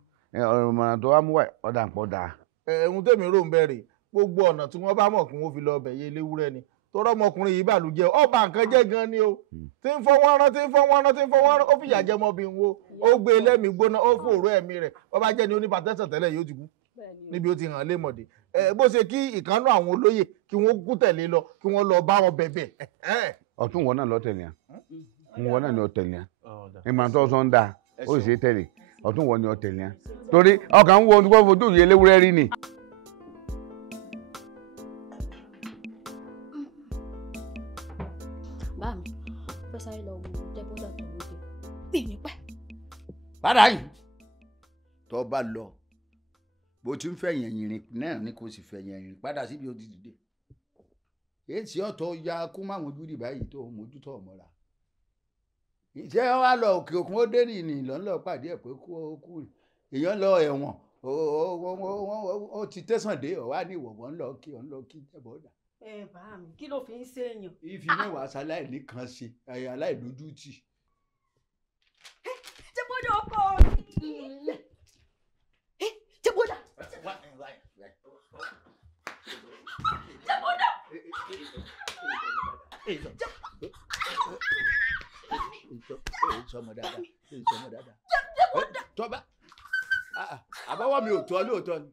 ọ̀rọ̀ ìmọ̀ràn tó wá mú wá ọ̀dà ń pọ̀ dáa. ẹ̀hún tèmi rò ń bẹ̀rẹ̀ gbogbo ọ̀nà tí wọ́n bá mọ̀ kí wọ́n fi lọ ọbẹ̀ yé léwúrẹ́ ni tọrọ ọmọkùnrin yìí bàlújẹ́ ọba nǹkan jẹ́ gan ni o tí ń fọwọ́ rán ó fìyà jẹ ọmọbìnrin wo ó gbé lẹ́mìí gbóná ó fòrò ẹ̀mí rẹ̀ wọ́n bá jẹ́ ní onípàtẹ́sàn tẹ́lẹ̀ yóò ti kú níbi ó ti hàn lémọ̀dé bó ṣe kí ìkànnú àwọn olóyè kí wọ́n kú tẹ̀lé lọ kí wọ́n lọ bá wọn bẹ̀bẹ̀. ọ̀tún wọn náà lọ tẹ̀lé à wọn náà ni ọ tẹ̀lé à ìmọ̀ tó sọ ń da ó sì ṣe tẹ̀lé ọ̀tún wọn ni ọ tẹ̀lé à torí ọkàn ń wo ohun tó fojú ìyẹn léwúrẹ́ rí ni. bá mi fẹ́ sáré lọ wo dẹ́bọ́dà tó lóde bí mi pẹ́. padà yìí tó bá lọ bó ti ń fẹ̀yìn ìrìn náà ni kò sì fẹ̀yìn ìrìn padà síbi ó ti dìde èsì ọ̀tọ̀ ya kú máwọn ojúdì báyìí tó mójútó ọ̀mọ́ra ìṣe wa lọ òkè òkun ó dé ní lọ́nlọ́ pàdé ẹ̀ pé kú èèyàn lọ ẹ̀wọ̀n ó ti tẹ̀sán dé ọ̀wá ní ìwọ̀wọ̀ ńlọ kí jẹ́bọ̀dà. ẹ bá mi kí ló fi ń ṣèyàn. ìfi mẹ́wàá ṣaláìní kan ṣe aláìlójútì. jẹ́bọ́dà ọkọ mi. jẹ́bọ́dà. jẹ́bọ́dà. sọmọ dáadáa tọ́ba àbáwọ́ mi ò tọ́ lóòótọ́ ni.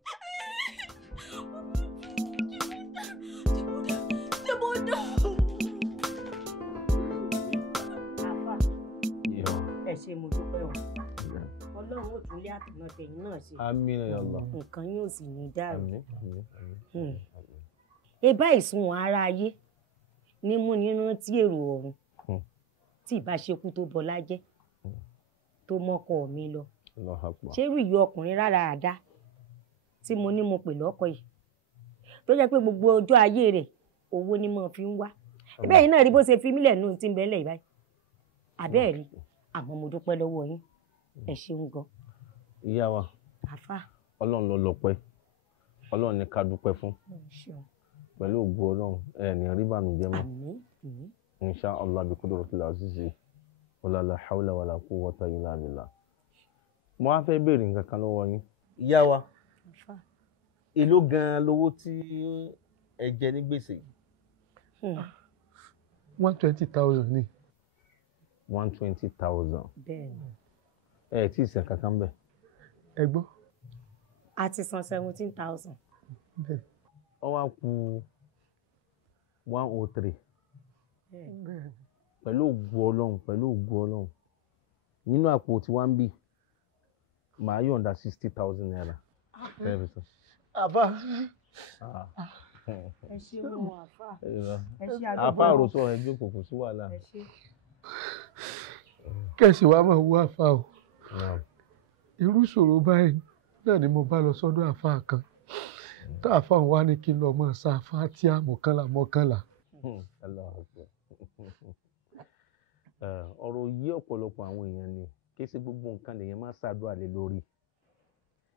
ẹ ṣe mo dúpẹ́ o ọlọ́run ó tún lé àtúnná tẹ̀yìn náà ṣe àmín ya Allah. nǹkan yóò sì ní dàrú. ebá ìsunwọ̀n ara ayé ní mú ní rántí èrò ọ̀run tí ìbáṣekú tó bọlá jẹ́ tó mọ́kọ mi lọ ṣérú ìyá ọkùnrin rárá àdá tí mo ní mo pè lọ́kọ yìí tó jẹ́ pé gbogbo ọjọ́ ayé rẹ̀ owó ni mo fi ń wá ẹbẹ́ yìí náà rí bó ṣe fi mílẹ̀ nù tí ń bẹ́lẹ̀ ìbáyìí àbẹ́ẹ̀ rí àmọ́ mo dúpẹ́ lọ́wọ́ yín ẹ ṣeun gan. ìyá wa àfà ọlọ́run ló lọ́pẹ́ ọlọ́run ní ká dúpẹ́ fún pẹ̀lú ògo ọlọ́run ẹ̀ ní rí bànújẹ́ mọ́ insha allah bi qudratil azizi wala la hawla wala quwwata illa billah. mo wá fẹ́ béèrè nǹkan kan lọ́wọ́ yín ìyá wa èló gan-an lówó tí ẹ jẹ ní gbèsè yìí. 120,000 ni. 120,000. Bẹ́ẹ̀ni. Ẹ tí ì sẹ̀ kankan bẹ̀. Ẹ gbọ́. A ti san 17,000. Ó wá kù 103. Pẹ̀lú ògo Ọlọ́run. Nínú àpò tí wọ́n ń bì, màá yọ̀ǹda 60,000 naira. Àbá. Ẹ ṣé wọn àfà. Ẹ ṣé àfà àròsọ ẹ jókòó kò sí wàhálà. Ẹ ṣé. Kẹ̀sì wa máa wú àfa o. Irú ìṣòro báyìí náà ni mo bá lọ sọ́dọ̀ àfa kan. Tá àfa wa ní kí n lọ mọ̀ ṣá àfa tí a mọ̀kànlá. Ọ̀rọ̀ yí ọ̀pọ̀lọpọ̀ àwọn èèyàn ni kí ṣe gbogbo nǹkan lèèyàn máa ṣàdúrà lé lórí.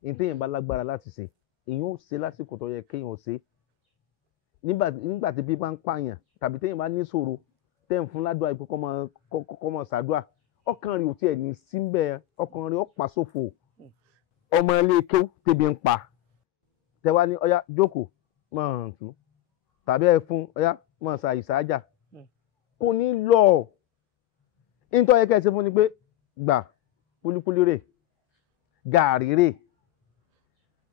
Ìtẹ̀yìn bá lágbára láti ṣe èèyàn ó ṣe lásìkò tó yẹ kéèyàn ó ṣe. Nígbà tí bí bá ń pààyàn tàbí téèyàn bá ní ìṣòro tẹ́ ń fún ládùúgbò àìpé kọ́ mọ ṣàdúrà ọkàn rẹ̀ ò tiẹ̀ ní síbẹ̀ ọkàn rẹ̀ ó pa sófo. Ọmọ ilé kéwú tẹ́bi ń pa tẹ́wá ní ọ̀yá jókòó máa tú tàbí ẹ fún ọ̀yá máa ṣàì ṣáájà kò ní lọ. Nítorí yẹ kẹ́ ẹ ṣe fún ni pé gbà kúlíkúlí rè gààrí rè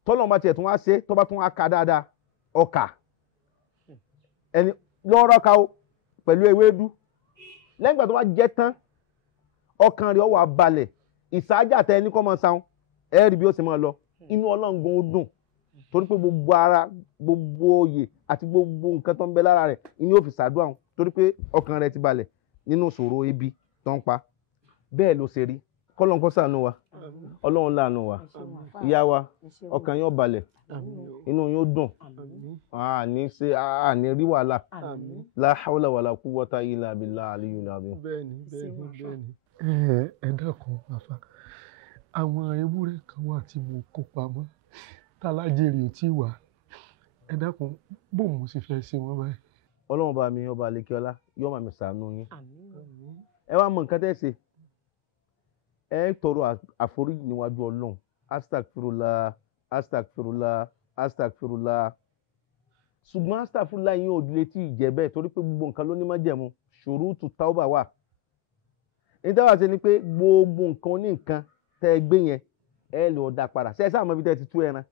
tọ́lọ́ bá tiẹ̀ tún wá ṣe tó bá tún wá ka dáadáa ọkà ẹni lọ́rọ́ ka o pẹ̀lú ewédú lẹ́yìn ìgbà tó bá jẹ tán ọkàn rẹ̀ ó wá balẹ̀ ìsáájà tẹ ẹni kọ́ máa sáwọn ẹ rí bí ó ṣe máa lọ inú ọlọ́ngbọ̀n ó dùn torí pé gbogbo ara gbogbo oyè àti gbogbo nǹkan tó ń bẹ lára rẹ̀ inú ó fi ṣàdúrà wọn torí pé ọkàn rẹ̀ ti balẹ̀ nínú ìṣòro ebi tó ń pa bẹ́ẹ̀ ló ṣe rí kọ́lọ́n kó ṣàánú wa ọlọ́run láàánú wa ìyá wa ọkàn yóò balẹ̀ inú yóò dùn àní rí wàhálà la hawla wala quwwata illa billahi aliyyil azim. Bẹ́ẹ̀ni. Ẹ dákun àfà àwọn ewúrẹ́ kan wà tí mo kó pamọ́ tálájèrè ò tí wà ẹ dákun bó mo sì fẹ́ ṣe wọ́n báyìí. Ọlọ́run bá mi ọba àlekíọ́lá yóò máa mi ṣàánú yín ẹ wá mọ nǹkan tẹ́ ṣe ẹ tọrọ àforíjì níwájú Ọlọ́run astagfirullah ṣùgbọ́n astagfirullah yín ò lè tí ì jẹ́ bẹ́ẹ̀ torí pé gbogbo nǹkan ló ní májẹ̀mú ṣurutu tauba wà. Ní táwa ṣe ni pé gbogbo nǹkan ní nǹkan tẹ́ ẹ gbé yẹn ẹ lọ dá padà ṣe é sáà mọ ibi tẹ́ ẹ ti tú ẹran.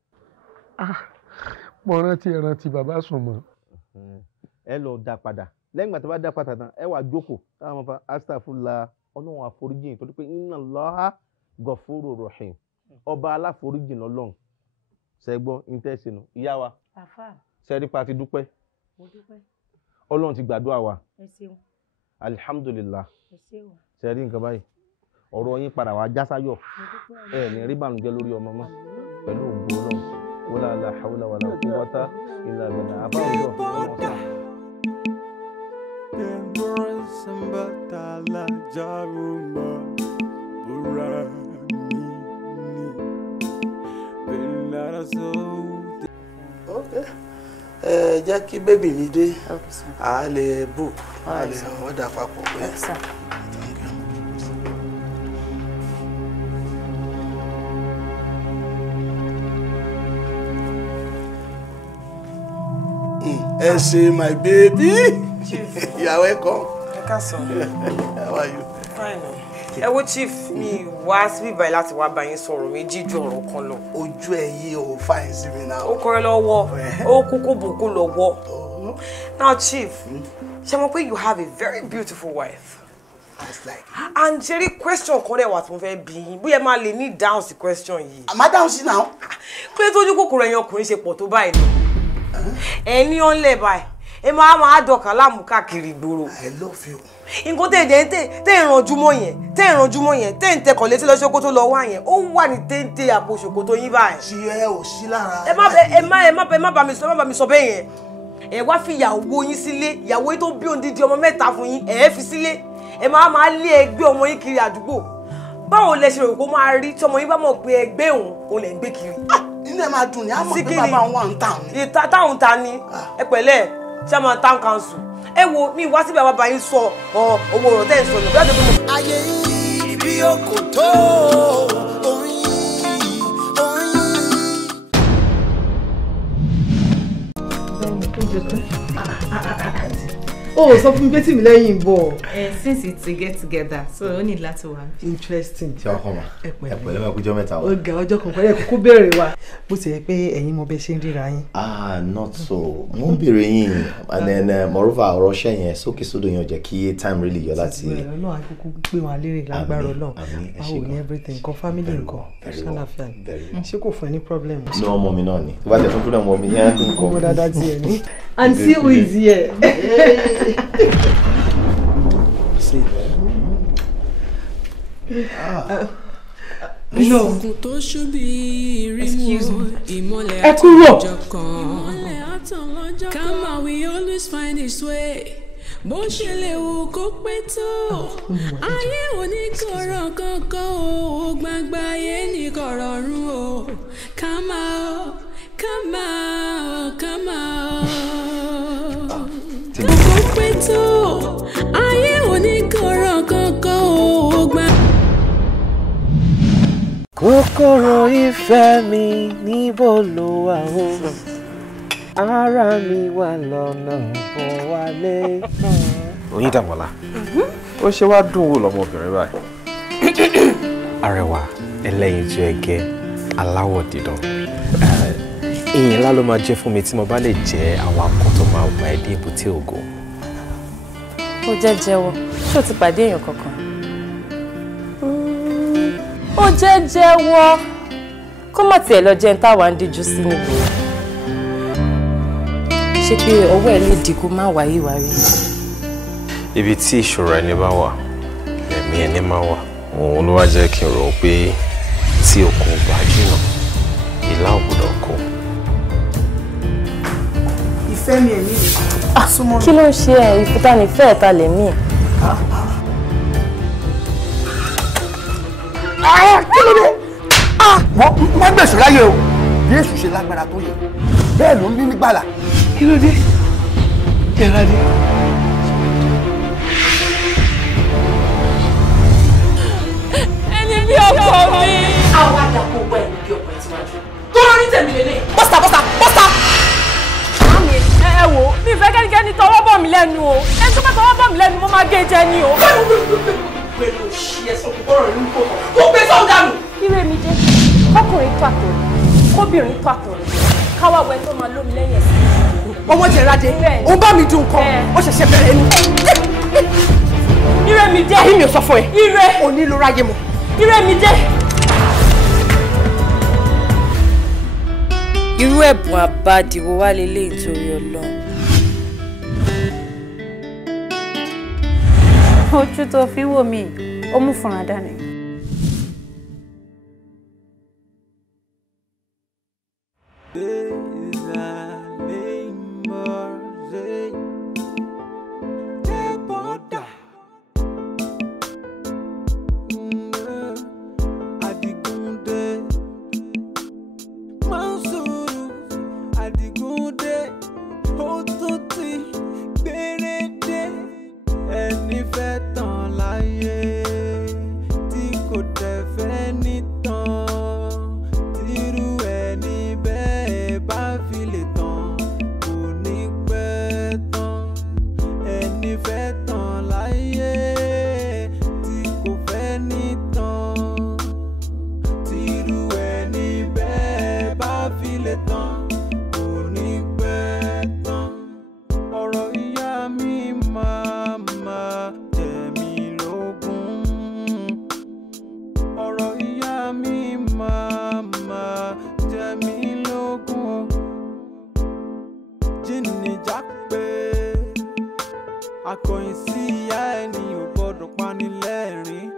Mo rántí ẹran tí bàbá sùn mọ́. Ẹ lọ dá padà lẹ́yìn ìgbà tó bá dá padà tán ẹ wà jókòó táwọn ọmọ fa astagfirullah Ọlọ́run àforíjì torí pé inna Allaha gafurur rahim ọba aláforíjì lọ́lọ́run ṣẹ́gbọ́ intẹ́sínú ìyá wa ṣẹ́rípa ti dúpẹ́ Ọlọ́run ti gbàdúrà wa alhamdulillah ṣẹ́rí nǹkan báyìí ọ̀rọ̀ yín padà wá jásáyọ̀ ẹ̀ ní rí bànújẹ́ lórí ọmọ mọ́ pẹ̀lú ògbó Ọlọ́run wala la hawla wala quwwata illa billah àbáwọ̀jọ́ Sambatala jarumba burani belara zote. Okay. Jẹ́ kí bébì mi dé a lè book a lè ọ̀dà papọ̀ bẹ́ẹ̀. Ẹ ṣé my baby. You are welcome. How are you? Fine. Ẹ wo chief mi wá síbí báyìí láti wá bá yín sọ̀rọ̀ méjì ju ọ̀rọ̀ kan lọ. Ojú ẹ yìí ò fine sí mi náà. Ó kọrẹ lọ́wọ́, ó kúkú bùkú lọ́wọ́. Now chief, ṣé mo pé you have a very beautiful wife. And ṣe rí question kan dẹ̀ wà tí mo fẹ́ bí yín bóyá máa lè ní dáhùn sí question yìí. Àmá dáhùn sí náà. Kí ló tójú kòkòrò ẹ̀yin ọkùnrin ṣe pọ̀ tó báyìí lọ? Ẹ ní ọ̀nlẹ̀ báyìí. Ẹ máa dọ̀kà láàmú káàkiri ìgboro. I love you. Nǹkan tẹ́ ìrànjúmọ́ yẹn tẹ́ ń tẹkọ̀ létí lọ́sọ́kó tó lọ wá yẹn ó wà ní téńté àpò ṣòkòtò yín báyìí. Tí ẹ ò sí lára. Ẹ má bá mi sọ bẹ́ẹ̀ yẹn. Ẹ wá fi ìyàwó yín sílé ìyàwó yín tó bí odidi ọmọ 3 fún yín ẹ fi sílé ẹ máa lé ẹgbẹ́ ọmọ yín kiri àdúgbò. Báwo lẹ ṣe rò kó máa rí tí ọmọ yín bá mọ̀ pé ẹgbẹ́ òun lẹ̀ ń gbé kiri. Inú ẹ máa dùn ní àmọ̀ pé bàbá òun wà ń tà ní. Táwọn ta ni ẹ pẹ̀lẹ́ Chairman Town Council ẹ wo mi wá síbi àwọn bàbá yín sọ owó ọ̀rọ̀ tẹ́ ń sọ yìí láti fún mi. Ayé ibi òkò tó orin. Oh, sọ fún mi pé tí mi lẹ́yìn bọ̀. Since it's a get together, so ó ní láti wà. Interesting. Ṣé ọkọ ma? Ẹ pẹ̀lẹ́ ma kújọ́ mẹ́ta wa. Ọ̀gá ọjọ́ kan pẹ̀lẹ́ kúkú béèrè wa. Bó ti yẹ pé ẹ̀yin mọ bẹ́ ṣe ń ríra yín. Not so. Mo ń béèrè yín and then moreover ọ̀rọ̀ ṣẹ́ yẹn sókè sódò yẹn jẹ́ kí time really yọ láti. Ọlọ́run àkókò pé wọn alérè lágbára Ọlọ́run. Báwo ni everything nǹkan family nǹkan ṣàlàfíà ni. Ṣé kò fún ẹ ní problem? Ní ọmọ mi náà ni. Tó bá tẹ̀ fún problem ọmọ mi yẹn á dùn kọ́. Ọmọ dáadáa ti ẹ̀ ní. And see who is here. Ìṣòkùn tó ṣubí ìrímú ìmọ́lẹ̀ àtọ̀lọ́jọ́ kan. Kama we always find his way. Bó ṣe lè wù kó pé tó. Ayé oníkọ̀rọ̀ kankan o. Gbangba ayé ní kọ̀rọ̀ rún o. Kama o, kama o, kama o. Kó pé tó. Ayé oníkọ̀rọ̀ kankan o. Kòkòrò ìfẹ́ mi níbo ló wà o? Ara mi wà lọ́nà bọ̀ wálé. Oyindamola, ó ṣe wá dùn wò lọ́mọbìnrin báyìí. Arẹwà, ẹlẹ́yinjú ẹgẹ́, aláwọ̀ dídán. Ìyìn ńlá ló máa jẹ́ fún mi tí mo bá lè jẹ́ awakọ̀ tó máa wà ẹ́ dé èbúté ògo. Ó jẹ́ jẹ́wọ́, ṣé o ti pàdé èèyàn kankan? Ó jẹ́ jẹ́wọ́, kó má tiẹ̀ lọ jẹ́ ń táwa ń díjú sí níbo. Ṣé pé ọwọ́ ẹ̀ lè dínkù má wáyé wárí? Ibi tí ìṣòro ẹni bá wà, ẹ̀mí ẹni máa wà. Òun ló wá jẹ́ kí n rò pé tí òkun bá jìnnà, ìlà ò gbọdọ̀ kó. Ìfẹ́ mi ẹ̀mí mi. Kí ló ń ṣe ẹ̀ ìfúntanìfẹ́ ẹ̀ta lẹ̀mí ẹ̀? Kí ló dé? Wọ́n gbèsè láyé o. Bí èṣù ṣe lágbára tó yẹ, bẹ́ẹ̀ ló ń ní nígbàlà. Kí ló dé? Kẹ́ra dé. Ẹni bí ọkọ mi. Àwọn àdàpọ̀ wọ ẹni bí ọkọ ẹ̀ síwájú. Tó lọ ní tẹ̀mí lélẹ̀. Bọ́sà. Mami, ẹ wò, mi fẹ́ kẹ́nikẹ́ni tọwọ́ bọ̀ mí lẹ́nu o. Ẹni tó bá tọwọ́ bọ̀ mí lẹ́nu mo máa gé jẹ ni o. Pẹ̀lú òṣì ẹ̀sọ́ kò bọ́rọ̀ ìlú kò kàn. Kó gbé sọ́ọ̀ dànù. Ire mi jẹ́ kọ́kùnrin tó àtọ̀ rẹ̀, kóbìnrin tó àtọ̀ rẹ̀, káwá wẹ tó máa lómi lẹ́yìn ẹ̀sìn. Ọmọ Jẹ̀rádé, ó bá mi dùn kan, ó ṣẹ̀ṣẹ̀ bẹ̀rẹ̀ ni. Ire mi jẹ́. Àyè mi ò sọ fún ẹ. Ire. Òní ló ráyè mọ́. Ire mi jẹ́. Irú ẹ̀bùn àbádìwò wá lélẹ̀ nítorí Ọlọ́run. Ojú tó fi wò mí, ó mú fúnra dání. Akọ̀yìn sí ìyá ẹni ò gbọ́dọ̀ pani lẹ́rìn-ín.